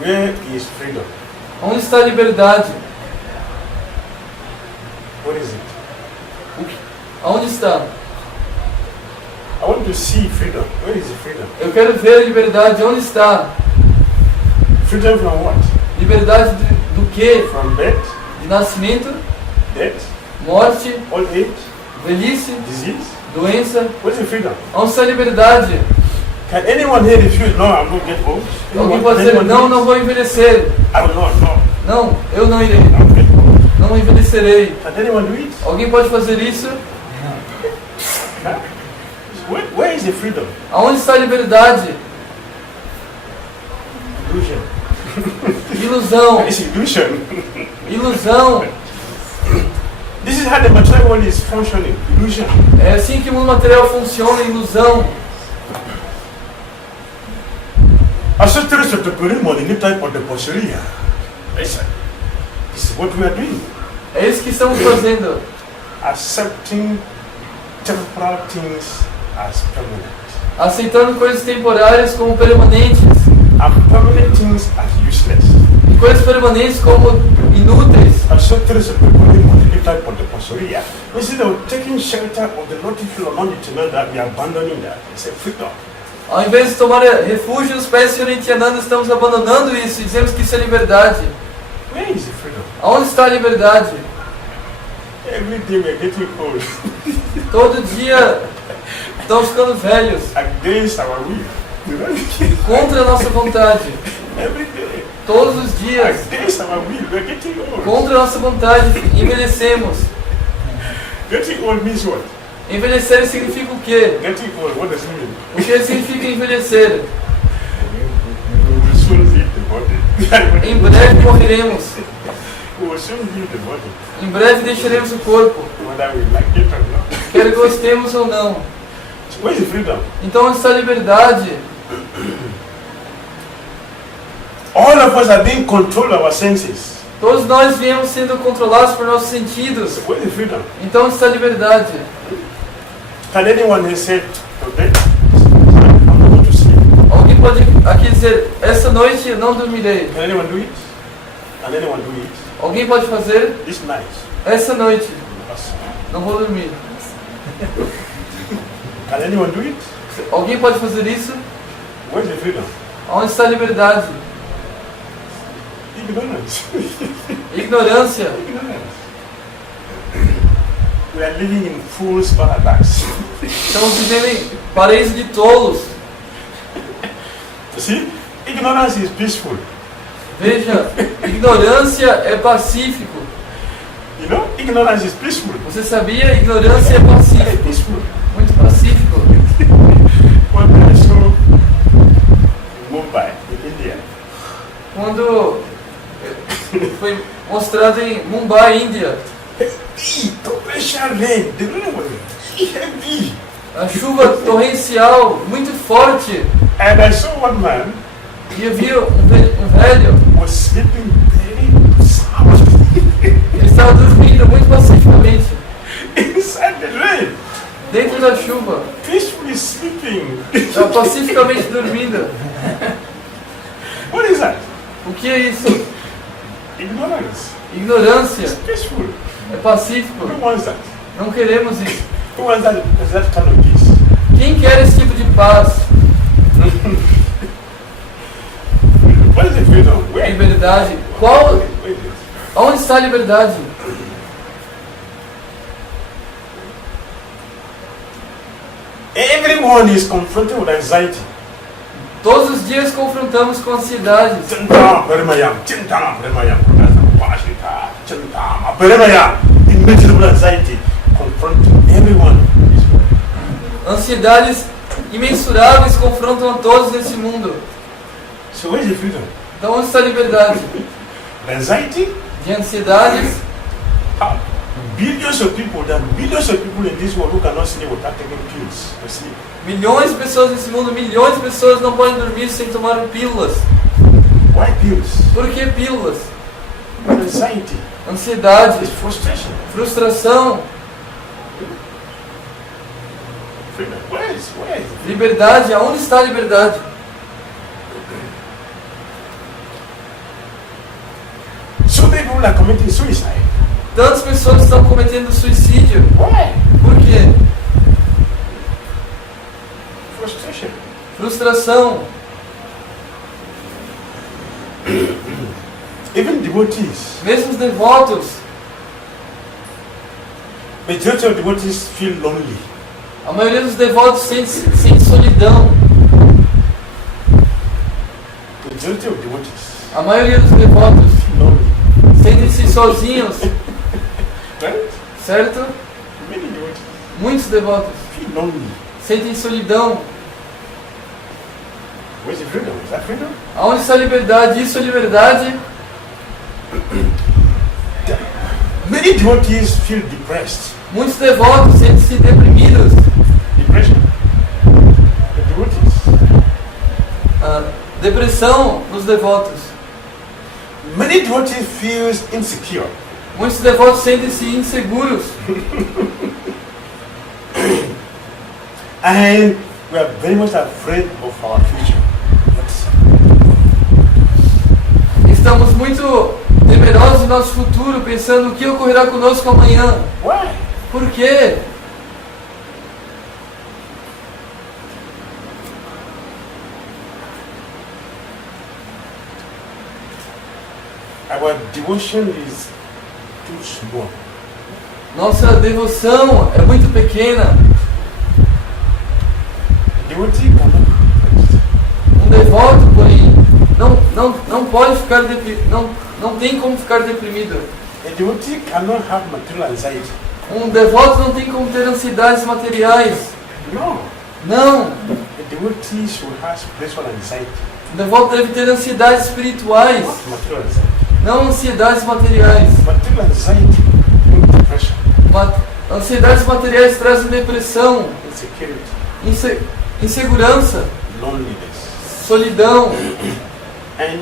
Where is freedom? Onde está a liberdade? What is it? Aonde está? I want to see freedom. Where is the freedom? Eu quero ver a liberdade. Onde está? Freedom from what? Liberdade do quê? From death, De nascimento, death, morte, old age, velhice, disease. doença. What's the freedom? Onde está a liberdade? Can anyone here refuse? No, I'm not get old. Alguém pode dizer, não, não vou envelhecer. I will not. No, Não, eu não irei. I'm not get old. Não envelhecerei. Can anyone do it? Alguém pode fazer isso? Huh? Where is the freedom? Aonde está a liberdade? Illusion. Ilusão. It's illusion. Ilusão. This is how the material world is functioning. Illusion. É assim que o mundo material funciona, ilusão. Acceptance of the Purimo, the new type of the Posseria. This is what we are doing. É isso que estamos fazendo. Accepting temporal things as permanent. Aceitando coisas temporárias como permanentes. And permanent things as useless. E coisas permanentes como inúteis. Acceptance of the Purimo, the new type of the Posseria. Instead of taking shelter of the Lord Philomon, that we are abandoning that. It's a freedom. Ao invés de tomar refúgio nos pés fiorentianos, estamos abandonando isso e dizemos que isso é liberdade. Where is the freedom? Aonde está a liberdade? Every day we are getting old. Todo dia estamos ficando velhos, Against our will. You know? contra a nossa vontade. Every day. Todos os dias, Against our will. We are getting old. contra a nossa vontade, envelhecemos. Getting old means what? Envelhecer significa o quê? Getting old, what does it mean? O que significa envelhecer? We will soon leave the body. Em breve morreremos. We will soon leave the body. Em breve deixaremos o corpo, Whether we like it or not. quer gostemos ou não. Where is the freedom? Então onde está a liberdade? All of us are being controlled our senses. Todos nós viemos sendo controlados por nossos sentidos. Where is the freedom? Então onde está a liberdade? Can anyone here say today I'm not going to sleep? Alguém pode aqui dizer, essa noite eu não dormirei. Can anyone do it? Can anyone do it? Alguém pode fazer, This night. essa noite Yes. não vou dormir. Can anyone do it? Alguém pode fazer isso? Where is the freedom? Onde está a liberdade? Ignorance. Ignorância. Ignorance. We are living in fool's paradise. Estamos vivendo em paraíso de tolos. You see? Ignorance is peaceful. Veja, ignorância é pacífico. You know? Ignorance is peaceful. Você sabia? Ignorância é Very pacífico. peaceful. Muito pacífico. When I saw in Mumbai, in India, Quando foi mostrado em Mumbai, Índia, heavy torrential rain. The rain was heavy. a chuva torrencial muito forte. And I saw one man E eu vi um velho, was sleeping very sound ele estava dormindo muito pacificamente, inside the rain, dentro da chuva, peacefully sleeping. estava pacificamente dormindo. What is that? O que é isso? Ignorance. Ignorância. It's peaceful. É pacífico. Who wants that? Não queremos isso. Who wants that kind of peace? Quem quer esse tipo de paz? What is the freedom? Where? Liberdade. Qual? Where is it? Onde está a liberdade? Everyone is confronted with anxiety. Todos os dias confrontamos com ansiedades. Immeasurable anxiety confronting everyone. Ansiedades imensuráveis confrontam a todos nesse mundo. So where is the freedom? Então onde está a liberdade? The anxiety? De ansiedades. Billions of people, there are billions of people in this world who cannot sleep without taking pills to sleep. Milhões de pessoas nesse mundo, milhões de pessoas não podem dormir sem tomar pílulas. Why pills? Por que pílulas? Anxiety. Ansiedade, It's frustration. frustração, Freedom. Where is it? liberdade. Aonde está a liberdade? So many people are committing suicide. Tantas pessoas estão cometendo suicídio. Why? Por quê? Frustration. Frustração. Even devotees. Mesmo os devotos, Majority of devotees feel lonely. a maioria dos devotos sente solidão. Majority of devotees A maioria dos devotos feel lonely. sentem-se sozinhos, Right? certo? Many devotees Muitos devotos feel lonely. sentem solidão. Where's the freedom? Is that freedom? Aonde está a liberdade? Isso é liberdade. Many devotees feel depressed. Muitos devotos sentem-se deprimidos. Depression. The devotees. Depressão nos devotos. Many devotees feel insecure. Muitos devotos sentem-se inseguros. And we are very much afraid of our future. Estamos muito temerosos do nosso futuro, pensando o que ocorrerá conosco amanhã. Why? Por quê? Our devotion is too small. Nossa devoção é muito pequena. Devotee cannot be depressed. Um devoto, porém, não pode ficar não tem como ficar deprimido. A devotee cannot have material anxiety. Um devoto não tem como ter ansiedades materiais. No. Não. A devotee should have spiritual anxiety, Um devoto deve ter ansiedades espirituais, not material anxiety. não ansiedades materiais. Material anxiety brings depression, Ansiedades materiais trazem depressão, insecurity, insegurança, loneliness, solidão and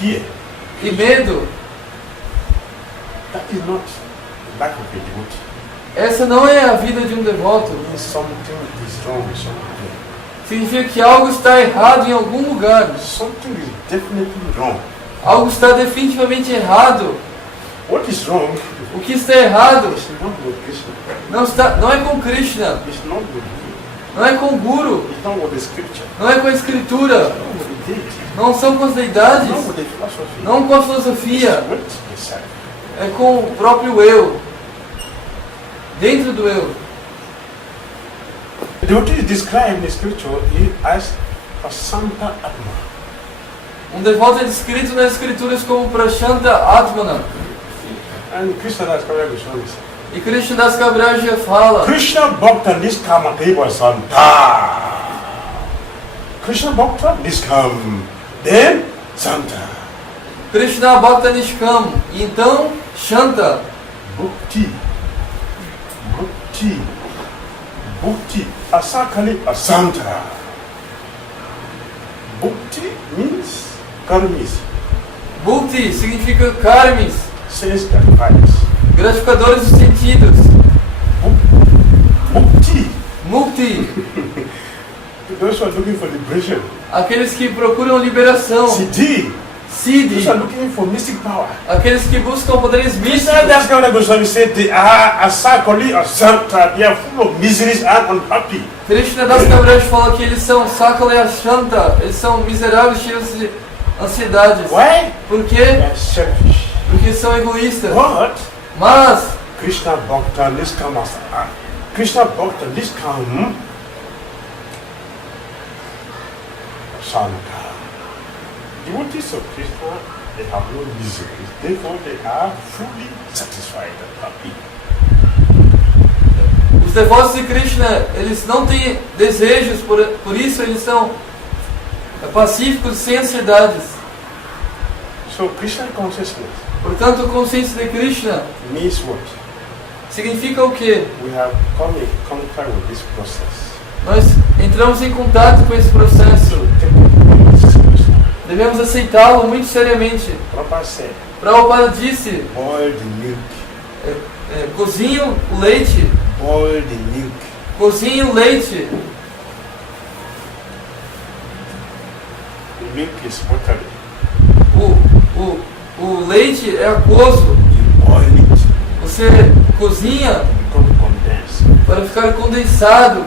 fear. e medo. That is not the life of a devotee. Essa não é a vida de um devoto. Something is wrong somewhere. Significa que algo está errado em algum lugar. Something is definitely wrong. Algo está definitivamente errado. What is wrong O que está errado is not with Krishna. não é com Krishna, It's not with you. não é com o Guru, It's not with the scripture. não é com a escritura, It's not with the deity. não são com as It's deidades, not with the philosophy. não com a It's filosofia, with the self. é com o próprio eu, dentro do eu. The devotee is described in the scripture as Prasanta Atma. Um devoto é descrito nas escrituras como Prashanta Atmana. And Krishna Das Kaviraj Goswami said, E Krishnadas Kaviraj fala: Krishna Bhakta Niskama Deva Santa. Krishna Bhakta Niskam, then Santa. Krishna Bhakta Nishkam, e então Shanta. Bhakti. Bhakti. Bhakti. Asakali Asanta. Bhakti means karmis, Bhukti significa karmis, sense gratifies. gratificadores dos sentidos. Bhakti. Mukti, Those who are looking for liberation. aqueles que procuram liberação. Siddhi. Siddhi, Those who are looking for mystic power. aqueles que buscam poderes Krishna místicos. Das Kaviraj Goswami said they are asakali asanta. They are full of miseries and unhappy. Krishnadas Kaviraj fala que eles são Sakala e Ashanta, eles são miseráveis, cheios de ansiedades. Why? Por They quê? are selfish. Porque são egoístas. But Mas Krishna Bhakta Niskam Krishna Bhakta Niskam prasanta. Devotees of Krishna, they have no misery. Therefore, they are fully satisfied and happy. Os devotos de Krishna, eles não têm desejos, por isso eles são pacíficos, sem ansiedades. So, Krishna consciousness Portanto, a consciência de Krishna means what? significa o quê? We have come in contact with this process. Nós entramos em contato com esse processo. Take it seriously. Devemos aceitá-lo muito seriamente. Prabhupada said, Prabhupada disse, boil the milk. cozinhe o leite, Boil the milk. cozinhe o leite. The milk is watery. O leite é aquoso. You boil it. Você cozinha Become condensed. para ficar condensado,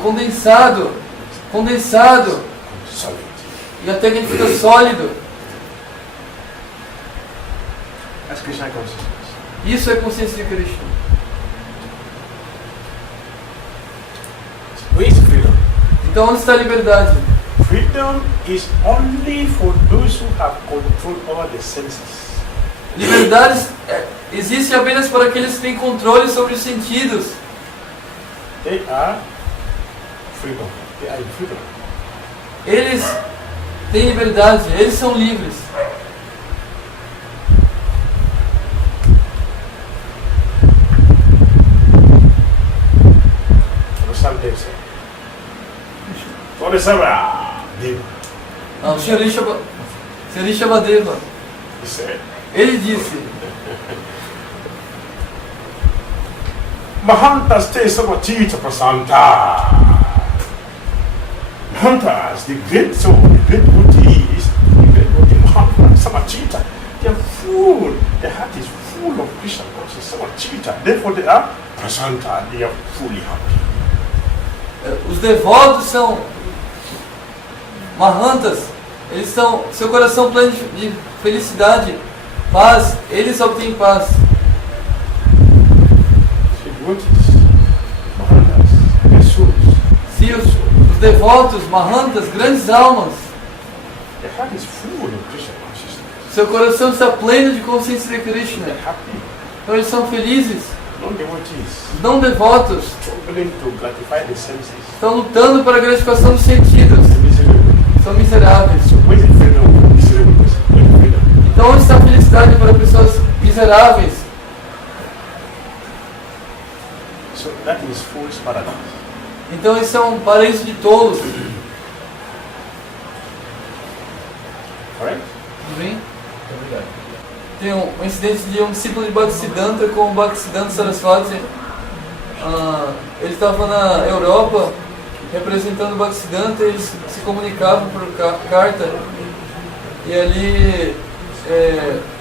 Solid. e até que ele fica sólido. That's Krishna consciousness. Isso é consciência de Krishna. Where is freedom? Então onde está a liberdade? Freedom is only for those who have control over the senses. Liberdade existe apenas para aqueles que têm controle sobre os sentidos. They are freedom. They are in freedom. Eles têm liberdade, eles são livres. Understand this? Bodhisattva Deva. Não, o Sri Shabadeva, He said, ele disse, Mahantas te samachita prasanta. Mahantas, the great soul, the great Buddhis, the great Buddhi Mahantas, samachita. They are full, their heart is full of Krishna consciousness, samachita. Therefore they are prasanta, they are fully happy. os devotos são Mahantas, eles são seu coração pleno de felicidade, paz, eles obtêm paz. So devotees, Mahantas, their souls, Se os devotos, Mahantas, grandes almas, their heart is full of Krishna consciousness. seu coração está pleno de consciência de Krishna, They're happy. então eles são felizes. Non-devotees, Os não devotos struggling to gratify the senses, estão lutando para a gratificação dos sentidos, miserable. são miseráveis. So where is the freedom of miserable person? Where is the freedom? Então onde está a felicidade para pessoas miseráveis? So that is fool's paradise. Então isso é um paraíso de tolos. Correct? Tudo bem? É verdade. Tem um incidente de um discípulo de Bhaktisiddhanta com o Bhaktisiddhanta Saraswati. Ele estava na Europa representando o Bhaktisiddhanta e eles se comunicavam por carta. E ali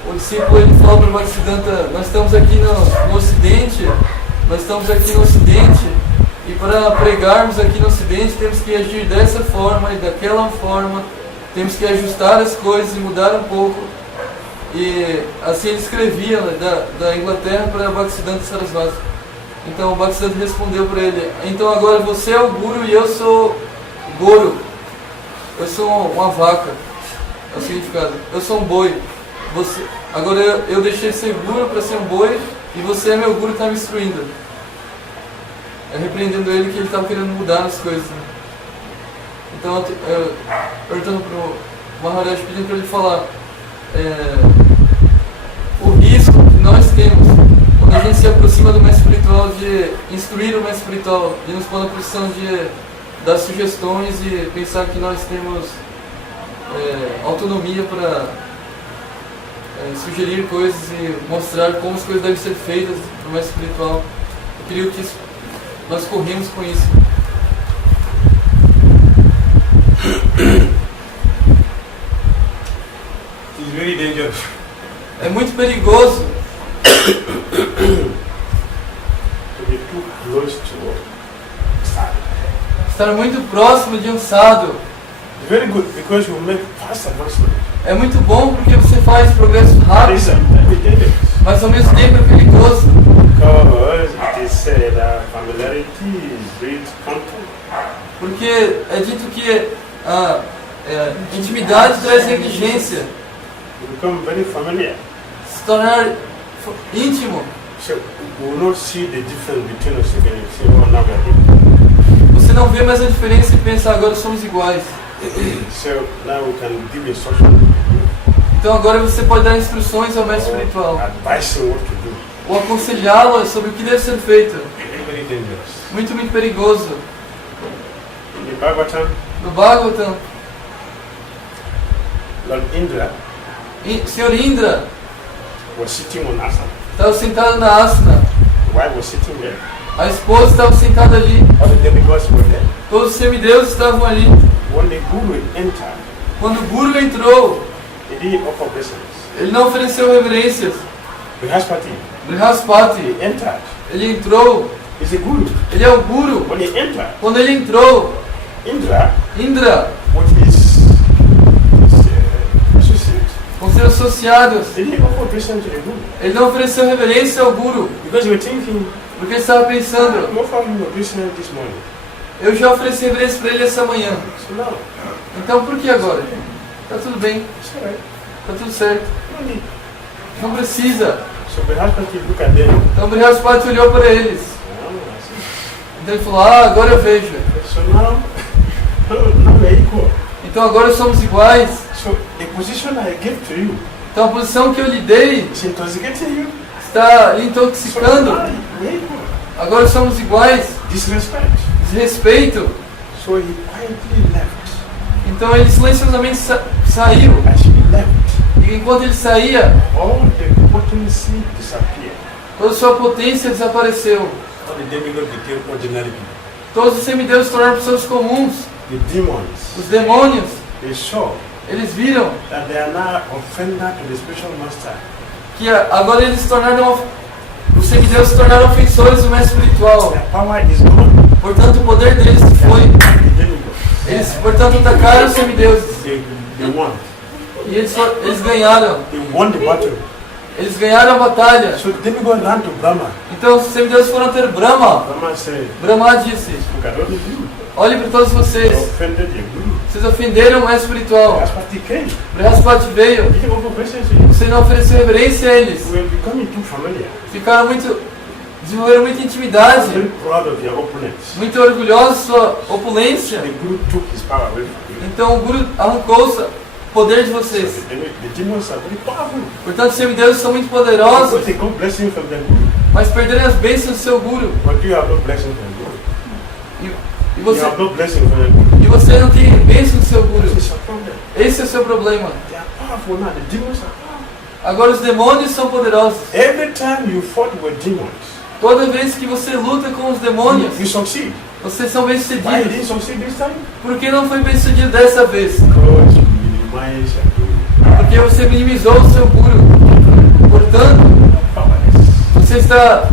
o discípulo ele falou para o Bhaktisiddhanta: nós estamos aqui no Ocidente, e para pregarmos aqui no Ocidente temos que agir dessa forma e daquela forma, temos que ajustar as coisas e mudar um pouco. E assim ele escrevia, né, da Inglaterra para Bhaktisiddhanta Saraswati. Então o Bhaktisiddhanta respondeu para ele: então agora você é o Guru e eu sou Goro. Eu sou uma vaca. É o significado. Eu sou um boi. Agora eu deixei de ser Guru para ser um boi e você é meu Guru e está me instruindo. Repreendendo ele que ele estava querendo mudar as coisas. Né? Então perguntando para o Maharaj, pedindo para ele falar o risco que nós temos quando a gente se aproxima do mestre espiritual, de instruir o mestre espiritual, de nos pôr na posição de dar sugestões e pensar que nós temos autonomia para sugerir coisas e mostrar como as coisas devem ser feitas no mestre espiritual. Eu queria que nós corremos com isso. It's very dangerous. É muito perigoso To be too close to sadhu. estar muito próximo de um sadhu. It's very good because you make fast advancement. É muito bom porque você faz progresso But it's rápido, very dangerous. mas ao mesmo tempo é perigoso. Because it is said that familiarity breeds control. Porque é dito que Intimidade traz negligência. You become very familiar. Se tornar íntimo. So we will not see the difference between us again. You say, oh, now we are equal. Você não vê mais a diferença e pensa, agora somos iguais. So now we can give instruction, Então agora você pode dar instruções ao mestre espiritual. advise him what to do. Ou aconselhá-lo sobre o que deve ser feito. Very dangerous. Muito, muito perigoso. In the Bhagavatam, No Bhagavatam, Lord Indra Senhor Indra was sitting on asana. estava sentado na asana. The wife was sitting there. A esposa estava sentada ali. All the demigods were there. Todos os semideuses estavam ali. When the Guru entered, Quando o Guru entrou, he didn't offer blessings. ele não ofereceu reverências. Brihaspati, Brihaspati, he entered. ele entrou. He's a Guru. Ele é o Guru. When he entered, Quando ele entrou, Indra, Indra, with his associates, com seus associados, he didn't offer blessings to the Guru. ele não ofereceu reverência ao Guru. Because they were thinking, Porque ele estava pensando, you offered him a blessing this morning. eu já ofereci reverência para ele essa manhã. So now, Então por que agora? Tá tudo bem, it's all right. tá tudo certo. No need. Não precisa. So Brihaspati looked at them. Então Brihaspati olhou para eles. Oh, I see. Então ele falou, agora eu vejo. So now we're equal. Então agora somos iguais. So the position I gave to you Então a posição que eu lhe dei is intoxicating you. está lhe So intoxicando. now we're equal. Agora somos iguais. Disrespect. Desrespeito. So he quietly left. Então ele silenciosamente saiu. As he left, E enquanto ele saía, all the potency disappeared. toda sua potência desapareceu. All the demigods became ordinary people. Todos os semideuses se tornaram pessoas comuns. The demons, Os demônios, they saw eles viram that they are now offender to the spiritual master. que agora eles se tornaram, os semideuses se tornaram ofensores do mestre espiritual. Their power is gone. Portanto, o poder deles se foi. The demigods, Eles, portanto, atacaram os semideuses. they won. E eles ganharam. They won the battle. Eles ganharam a batalha. So the demigod ran to Brahma. Então os semideuses foram ter Brahma. Brahma said, Brahma disse, look at all of you. olhe para todos You vocês. offended the Guru. Vocês ofenderam o mestre espiritual. Brihaspati came. Brihaspati veio. He didn't offer blessings to you. Você não ofereceu reverência a eles. We are becoming too familiar. Ficaram desenvolveram muita intimidade. Very proud of your opponents. Muito orgulhosos de sua opulência. The Guru took his power away from you. Então o Guru arrancou o poder de vocês. So the demons are very powerful. Portanto, os semideuses são muito You poderosos, take good blessing from the Guru, mas perderam as bênçãos do seu Guru. but you have no blessing from the Guru. E You você, have no blessing from the Guru. e você não tem bênção do seu Guru. This is your problem. Esse é o seu problema. They are powerful now. The demons are powerful. Agora os demônios são poderosos. Every time you fought with demons, Toda vez que você luta com os demônios, you succeed. vocês são Why you bem-sucedidos. didn't succeed this time? Por que não foi bem-sucedido dessa vez? Because you minimize your Guru. Porque você minimizou o seu Guru. Portanto, Powerless. você está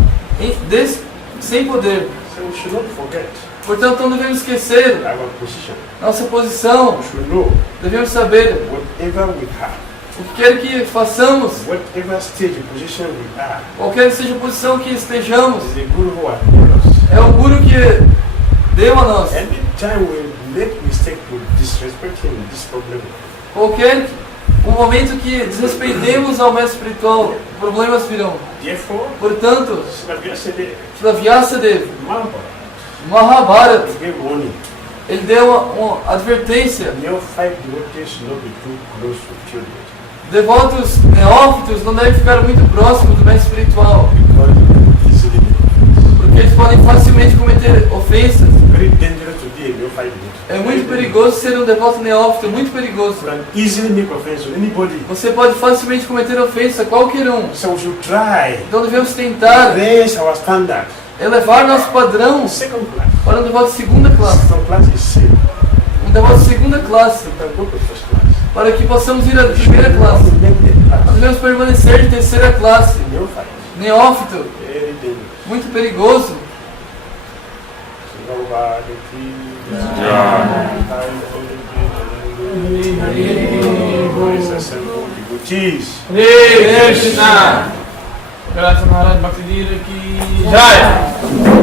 sem poder. So we should not forget Portanto, não devemos esquecer our position. nossa posição. We should know Devemos saber whatever we have, o que quer que façamos, whatever stage and position we are, qualquer que seja a posição que estejamos, is the Guru who has given us. é o Guru que deu a nós. Anytime we make mistake to disrespect him, this problem. Qualquer momento que desrespeitemos ao mestre espiritual, problemas virão. Therefore, Portanto, Srila Srila Vyasadeva, Mahabharata Mahabharata, gave warning. ele deu uma advertência. Your five devotees should not be too close to children, Devotos neófitos não devem ficar muito próximos do mestre espiritual, because they easily make offense. porque eles podem facilmente cometer ofensas. Very dangerous to be a your five devotees. É muito perigoso ser um devoto neófito, muito perigoso. You can easily make offense to anybody. Você pode facilmente cometer ofensa a qualquer um. So we should try Então devemos tentar raise our standard. elevar nosso padrão Second class. para um devoto de segunda classe. Second class is safe. Um devoto de segunda classe, You can go to first class. para que possamos ir à primeira classe. Make the Nós class devemos permanecer de terceira classe. in your five. Neófito, Very dangerous. muito perigoso. Cheese. Hare Krishna. Graças a Maharaj Bhakti Ki Jai.